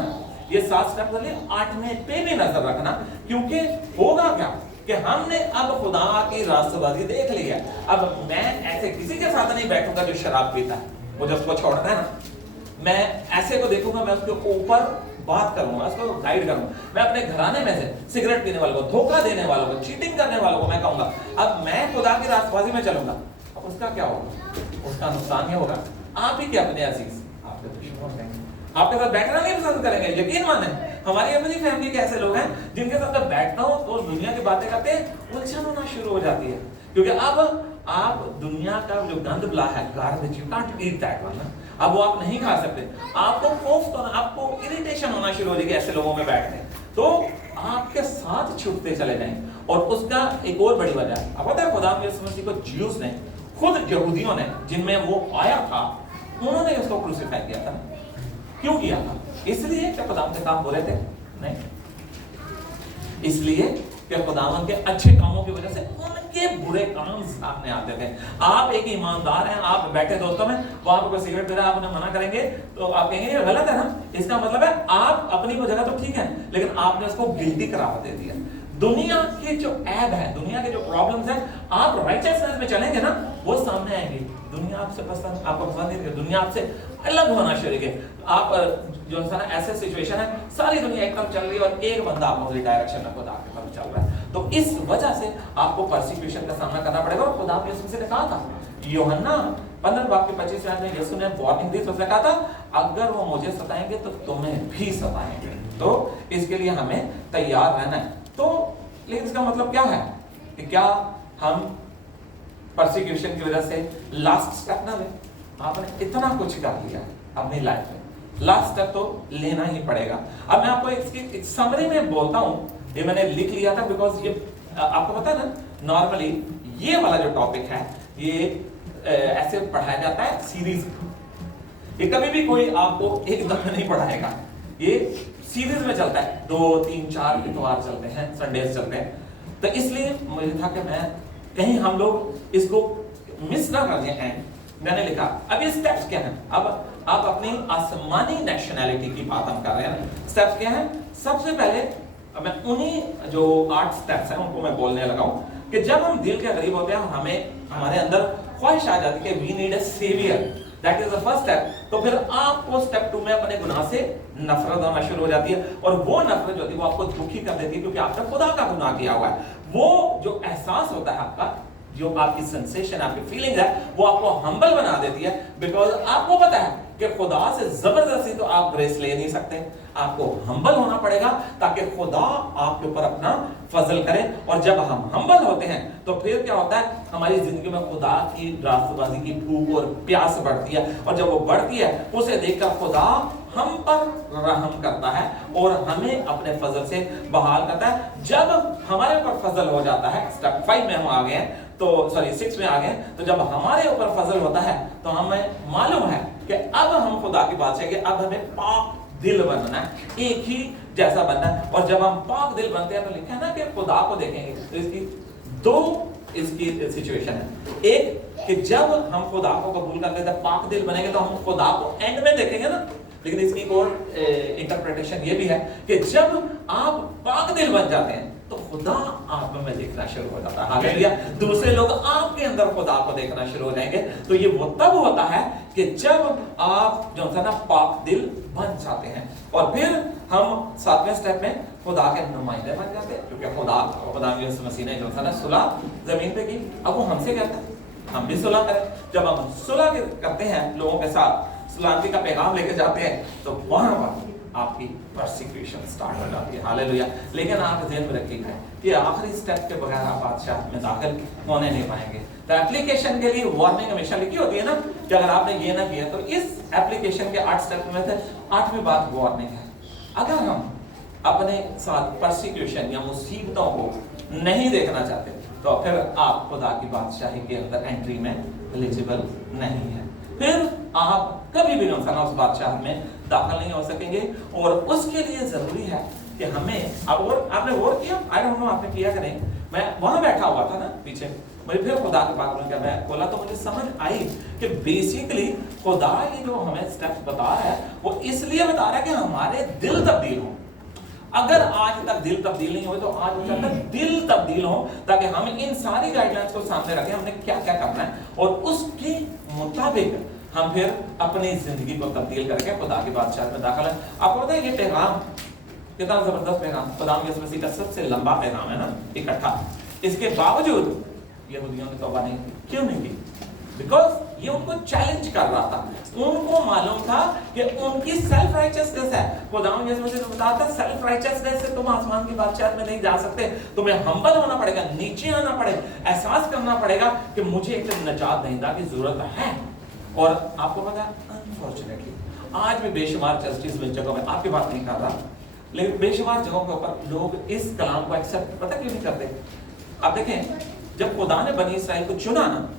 ये 7 स्टेप वाले 8वें पे भी नजर रखना, क्योंकि होगा क्या कि हमने अब खुदा की राष्ट्रवादी देख लिया। अब मैं ऐसे किसी के साथ नहीं बैठूंगा जो शराब पीता है, मुझे उसको छोड़ना है ना, मैं ऐसे को देखूंगा, मैं उसके ऊपर बात करूंगा, उसको गाइड करूंगा। मैं अपने घराने में से सिगरेट पीने वालों को, धोखा देने वालों को, चीटिंग करने वालों को मैं कहूंगा अब मैं खुदा की राष्ट्रवादी में चलूंगा। अब उसका क्या होगा? उसका नुकसान ये होगा, आप ही के अपने अजीज आपके दुश्मन होंगे, आपके साथ बैठना नहीं पसंद करेंगे। यकीन माने हमारी अपनी फैमिली के ऐसे लोग हैं जिनके साथ जब बैठता हूं तो दुनिया की बातें करते उलझन होना शुरू हो जाती है, क्योंकि अब आप दुनिया का जो गंद बला है, garbage, you can't eat that one, अब वो आप नहीं खा सकते। आपको कोफ्त होना, आपको इरिटेशन होना शुरू हो जाएगी ऐसे लोगों में बैठने, तो आपके साथ छूटते चले जाएं। और उसका एक और बड़ी वजह है, अब पता है खुदा यीशु मसीह को ज्यूस ने, खुद यहूदियों ने जिनमें वो आया था, उन्होंने उसको क्रूसिफाई किया था। क्यों किया था? इसलिए कि खुदावंद के काम हो रहे थे? नहीं, इसलिए कि खुदावंद के अच्छे कामों की वजह से उनके बुरे काम सामने आते थे। आप एक ईमानदार हैं, आप बैठे दोस्तों में, वो आपको सिगरेट पी रहा है, आप उन्हें मना करेंगे तो आप कहेंगे ये गलत है ना। इसका मतलब है आप अपनी वो जगह तो ठीक है, लेकिन आपने उसको गिल्टी करार दे दिया। दुनिया के जो ऐब है, दुनिया के जो प्रॉब्लम्स हैं, आप राइचियसनेस में चलेंगे ना, वो सामने आएंगे। दुनिया आपसे पसंद, आपको पसंद नहीं करेगी, दुनिया आपसे अलग होना शुरू करेगी। आप जो है ना ऐसे सिचुएशन है, सारी दुनिया एक तरफ चल रही है और एक बंदा अपोजिट डायरेक्शन में खुदा की तरफ चल रहा है, तो इस वजह से आपको परसिक्यूशन का सामना करना पड़ेगा। और खुदा यीशु मसीह ने कहा था, यूहन्ना 15:25 में यीशु ने वार्निंग दी, उसने कहा था अगर वो मुझे सताएंगे तो तुम्हें भी सताएंगे, तो इसके लिए हमें तैयार रहना है। तो लेकिन इसका मतलब क्या है कि क्या हम परसिक्यूशन की वजह से लास्ट स्टेप ना ले? आपने इतना कुछ कर लिया अपनी लाइफ में, लास्ट स्टेप तो लेना ही पड़ेगा। अब मैं आपको इसकी एक समरी में बोलता हूं, ये मैंने लिख लिया था बिकॉज ये आपको पता है ना, नॉर्मली ये वाला जो टॉपिक है ये ऐसे पढ़ाया जाता है सीरीज। ये कभी भी कोई आपको एक दफे नहीं पढ़ाएगा, ये सीरीज में चलता है, 2 3 4 इतवार चलते हैं, संडेज चलते हैं। तो इसलिए मुझे था कि मैं कहीं हम लोग इसको मिस ना कर दें एंड मैंने लिखा। अब ये स्टेप्स क्या हैं? अब आप अपनी आसमानी नेशनैलिटी की बात हम कर रहे हैं। स्टेप्स क्या हैं? सबसे पहले मैं उन्हीं जो 8 स्टेप्स हैं उनको मैं बोलने लगा हूं कि जब हम दिल के करीब होते हैं हमें हमारे अंदर ख्वाहिश आ जाती है कि we need a saviour, that is the first step. तो फिर आपको स्टेप 2 में अपने गुनाह से नफरत होना शुरू हो जाती है और वो नफरत जो होती है वो आपको दुखी कर देती है क्योंकि आपने खुदा का गुनाह किया हुआ है। वो जो एहसास होता है आपका, जो आपकी सेंसेशन, आपकी फीलिंग है, वो आपको हम्बल बना देती है बिकॉज आपको पता है कि खुदा से जबरदस्ती तो आप ग्रेस ले नहीं सकते, आपको हम्बल होना पड़ेगा ताकि खुदा आपके ऊपर अपना फजल करे। और जब हम हम्बल होते हैं तो फिर क्या होता है, हमारी जिंदगी में खुदा की रास्तबाजी की भूख और प्यास बढ़ती है और जब वो बढ़ती है उसे देखकर खुदा हम पर रहम करता है और हमें अपने फजल से बहाल करता है। जब हमारे ऊपर फजल हो जाता है, स्टेप 5 में हम आ गए हैं, तो सॉरी 6 में आ गए, तो जब हमारे ऊपर फजल होता है तो हमें मालूम है कि अब हम खुदा की बात है, अब हमें पाक दिल बनना है, एक ही जैसा बनना है। और जब हम पाक दिल बनते हैं तो लिखा है ना कि खुदा को देखेंगे। तो इसकी सिचुएशन है। एक कि जब हम खुदा को कबूल करते हैं, पाक दिल बनेंगे तो हम खुदा को एंड में देखेंगे ना। लेकिन इसकी एक और इंटरप्रिटेशन ये भी है कि जब आप पाक दिल बन जाते हैं तो खुदा आप में देखना शुरू हो जाता है। हालेलुया। दूसरे लोग आपके अंदर खुदा को देखना शुरू हो जाएंगे। तो ये वो तब होता है कि जब आप जो है ना पाक दिल बन जाते हैं। और फिर हम 7वें स्टेप में खुदा के नुमाइंदे बन जाते हैं क्योंकि खुदा यीशु मसीह ने जो है ना सुलह जमीन पे की। अब वो हमसे कहता है हम भी सुलह करें। जब हम सुलह करते हैं लोगों के साथ, सलामती का पैगाम लेके जाते हैं, तो वहां पर आपकी परसिक्यूशन स्टार्ट हो जाती है। हालेलुया। लेकिन आप ध्यान में रखिएगा कि आखिरी स्टेप के बगैर आप बादशाह में दाखिल होने नहीं पाएंगे। तो एप्लीकेशन के लिए वार्निंग हमेशा लिखी होती है ना कि अगर आपने ये ना किया तो इस एप्लीकेशन के 8 स्टेप में से 8वीं बात वार्निंग है। अगर हम अपने साथ परसिक्यूशन या मुसीबतों को नहीं देखना चाहते तो फिर आप खुदा की बादशाही के अंदर एंट्री में एलिजिबल नहीं है। फिर आप कभी भी उस बादशाह में दाखिल नहीं हो सकेंगे। और उसके लिए जरूरी है कि हमें और आपने गौर किया, आई डोंट नो आपने किया कि नहीं, मैं वहां बैठा हुआ था ना पीछे, मुझे फिर खुदा के पास में मैं बोला तो मुझे समझ आई कि बेसिकली खुदा ये जो हमें स्टेप्स बता रहा है वो इसलिए बता रहा है कि हमारे दिल तब्दील हो। अगर आज तक दिल तब्दील नहीं हुए तो आज तक दिल तब्दील हो ताकि हम इन सारी गाइडलाइंस को सामने रखें, हमने क्या क्या करना है और उसके मुताबिक हम फिर अपनी जिंदगी को तब्दील करके खुदा की बादशाह में दाखिल है। आपको पता है ये पैगाम कितना जबरदस्त पैगाम, खुदा यीशु मसीह का सबसे लंबा पैगाम है ना इकट्ठा। इसके बावजूद यहूदियों ने तौबा नहीं की। क्यों नहीं की? बिकॉज ये उनको चैलेंज कर रहा था। उनको मालूम था कि उनकी सेल्फ राइचियसनेस है। खुदा यीशु मसीह ने बताया था सेल्फ राइचियसनेस से तुम आसमान की बादशाहत में नहीं जा सकते, तुम्हें हम्बल होना पड़ेगा, नीचे आना पड़ेगा, एहसास करना पड़ेगा कि मुझे एक निजात दहिंदा की जरूरत है। और आपको पता है अनफॉर्चुनेटली आज भी बेशुमार चर्चिस में जगहों में, आपकी बात नहीं कर रहा, लेकिन बेशुमार जगहों के ऊपर लोग इस कलाम को एक्सेप्ट पता क्यों नहीं करते। आप देखें जब खुदा ने बनी इसराइल को चुना ना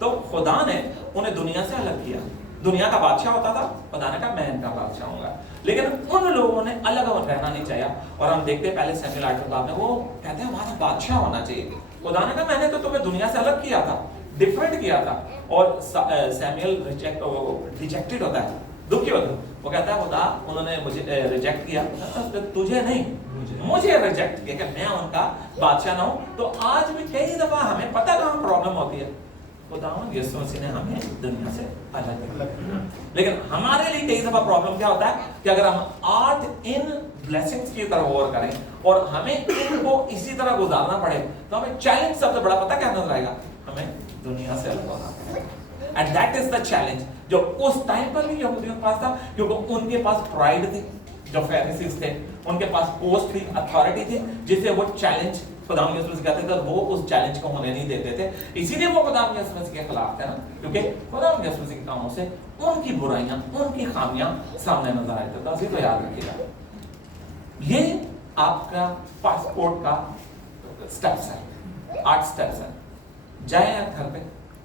तो खुदा ने उन्हें दुनिया से अलग किया। दुनिया का बादशाह होता था, खुदा ने कहा मैं इनका बादशाह होऊंगा। लेकिन उन लोगों ने अलग रहना नहीं चाहिए। और हम देखते हैं पहले सैमुएल 8 में वो कहते हैं हमारा बादशाह होना चाहिए। खुदा ने कहा मैंने तो तुम्हें दुनिया से अलग किया था, डिफरेंट किया था। और सैमुएल रिजेक्टेड होता है, दुखी होता है। वो कहता है खुदा उन्होंने मुझे रिजेक्ट किया, तुझे नहीं मुझे रिजेक्ट किया कि मैं उनका बादशाह ना हूं। तो आज भी कई दफा हमें पता कहां प्रॉब्लम होती है, खुदावंद यीशु मसीह ने हमें दुनिया से अलग किया। लेकिन हमारे लिए कई दफा प्रॉब्लम क्या होता है कि अगर हम आज इन ब्लेसिंग्स की तरफ गौर करें और हमें इनको इसी तरह गुजारना पड़े तो हमें चैलेंज सबसे बड़ा पता क्या नजर आएगा, हमें दुनिया से अलग होना पड़ेगा। And that is the challenge जो उस टाइम पर भी यहूदियों के पास था, क्योंकि उनके पास प्राइड थी, जो फरीसीज थे उनके पास पोस्ट थी, अथॉरिटी थी, जिसे वो चैलेंज खुदावंद यीशु मसीह कहते थे वो उस चैलेंज को होने नहीं देते थे, इसीलिए वो खुदावंद यीशु मसीह के खिलाफ थे ना, क्योंकि खुदावंद यीशु मसीह के कामों से उनकी बुराइयां, उनकी खामियां सामने नजर आए थे। तो अभी तो याद रखिएगा, ये आपका पासपोर्ट का स्टेप्स है, 8 स्टेप्स है। जाए घर पे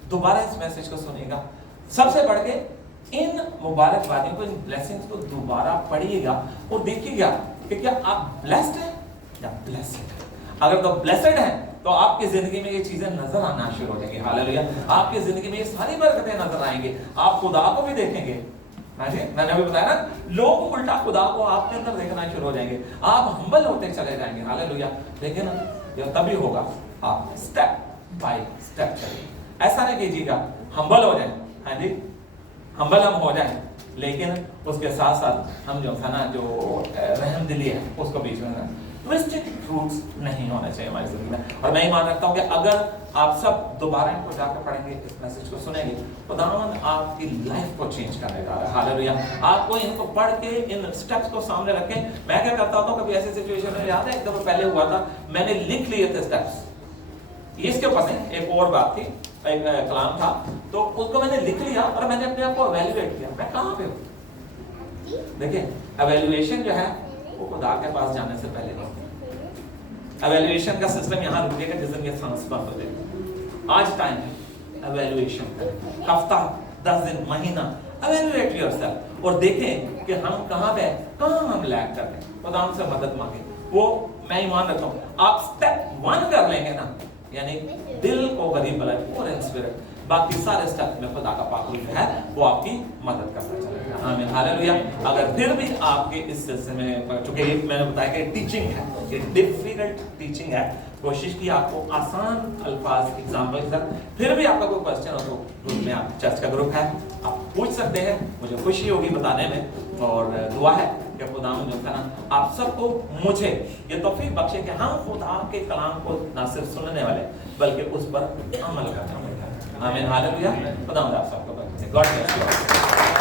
दोबारा इस मैसेज को सुनिएगा, सबसे बढ़ के इन मुबारकबादियों को, इन ब्लेसिंग्स को दोबारा पढ़िएगा और देखिएगा कि क्या आप ब्लेस्ड हैं या ब्लेस्ड हैं। अगर तो ब्लेस्ड हैं तो आपकी जिंदगी में ये चीजें नजर आना शुरू हो जाएंगी। हालेलुया, आपकी जिंदगी में ये सारी बरकतें नजर आएंगी, आप खुदा को भी देखेंगे। मैंने अभी बताया ना, लोग उल्टा खुदा को आपके अंदर देखना शुरू हो जाएंगे, आप हम्बल होते चले जाएंगे। हालेलुया, लेकिन ये तभी होगा आप स्टेप बाय स्टेप चलिए। ऐसा नहीं कीजिएगा हम्बल हो जाए, हाँ जी हम्बल हम हो जाए, लेकिन उसके साथ साथ हम जो है ना, जो रहम दिली है उसको बीच में ट्विस्टेड फ्रूट्स नहीं होना चाहिए हमारी जिंदगी में। और मैं ही मान रखता हूँ कि अगर आप सब दोबारा इनको जाकर पढ़ेंगे, इस मैसेज को सुनेंगे, खुदावंद आपकी लाइफ को चेंज करने जा रहा है। हालेलुया, आपको इनको पढ़ के इन स्टेप्स को सामने रखें। मैं क्या करता हूँ, कभी ऐसी सिचुएशन में, याद है एक दफा पहले हुआ था, मैंने लिख लिए थे स्टेप्स, इसके ऊपर एक और बात थी, एक कलाम था, तो उसको मैंने लिख लिया और मैंने अपने आप को एवेल्युएट किया, मैं कहाँ पे हूँ। देखिए एवेल्युएशन जो है वो खुदा के पास जाने से पहले होती है। एवेल्युएशन का सिस्टम यहाँ रुकेगा जिस दिन ये सांस बंद हो जाएगी। आज टाइम है एवेल्युएशन का, हफ्ता, 10 दिन, महीना, एवेल्युएट योरसेल्फ और देखें कि हम कहाँ पे, कहाँ हम लैग कर रहे हैं, खुदा से मदद मांगे। वो मैं ईमान रखता हूँ, आप स्टेप 1 कर लेंगे ना, यानी दिल को करीब बनाए पूरे स्पिरिट, बाकी सारे स्टेप में खुदा का पाक जो है वो आपकी मदद करता चलेगा। आमीन, हालेलुया। अगर फिर भी आपके इस सिलसिले में, चूंकि मैंने बताया कि टीचिंग है, ये डिफिकल्ट टीचिंग है, कोशिश की आपको आसान अल्फाज एग्जाम्पल के साथ, फिर भी आपका कोई क्वेश्चन हो तो ग्रुप में, आप चर्च का ग्रुप है, आप पूछ सकते हैं, मुझे खुशी होगी बताने में। और दुआ है कि खुदा जो है ना आप सबको, मुझे ये तौफीक बख्शे कि हम खुदा के कलाम को ना सिर्फ सुनने वाले बल्कि उस पर अमल करने वाले। आमीन, हालेलुया। खुदा आप सबको बख्शे। God bless you.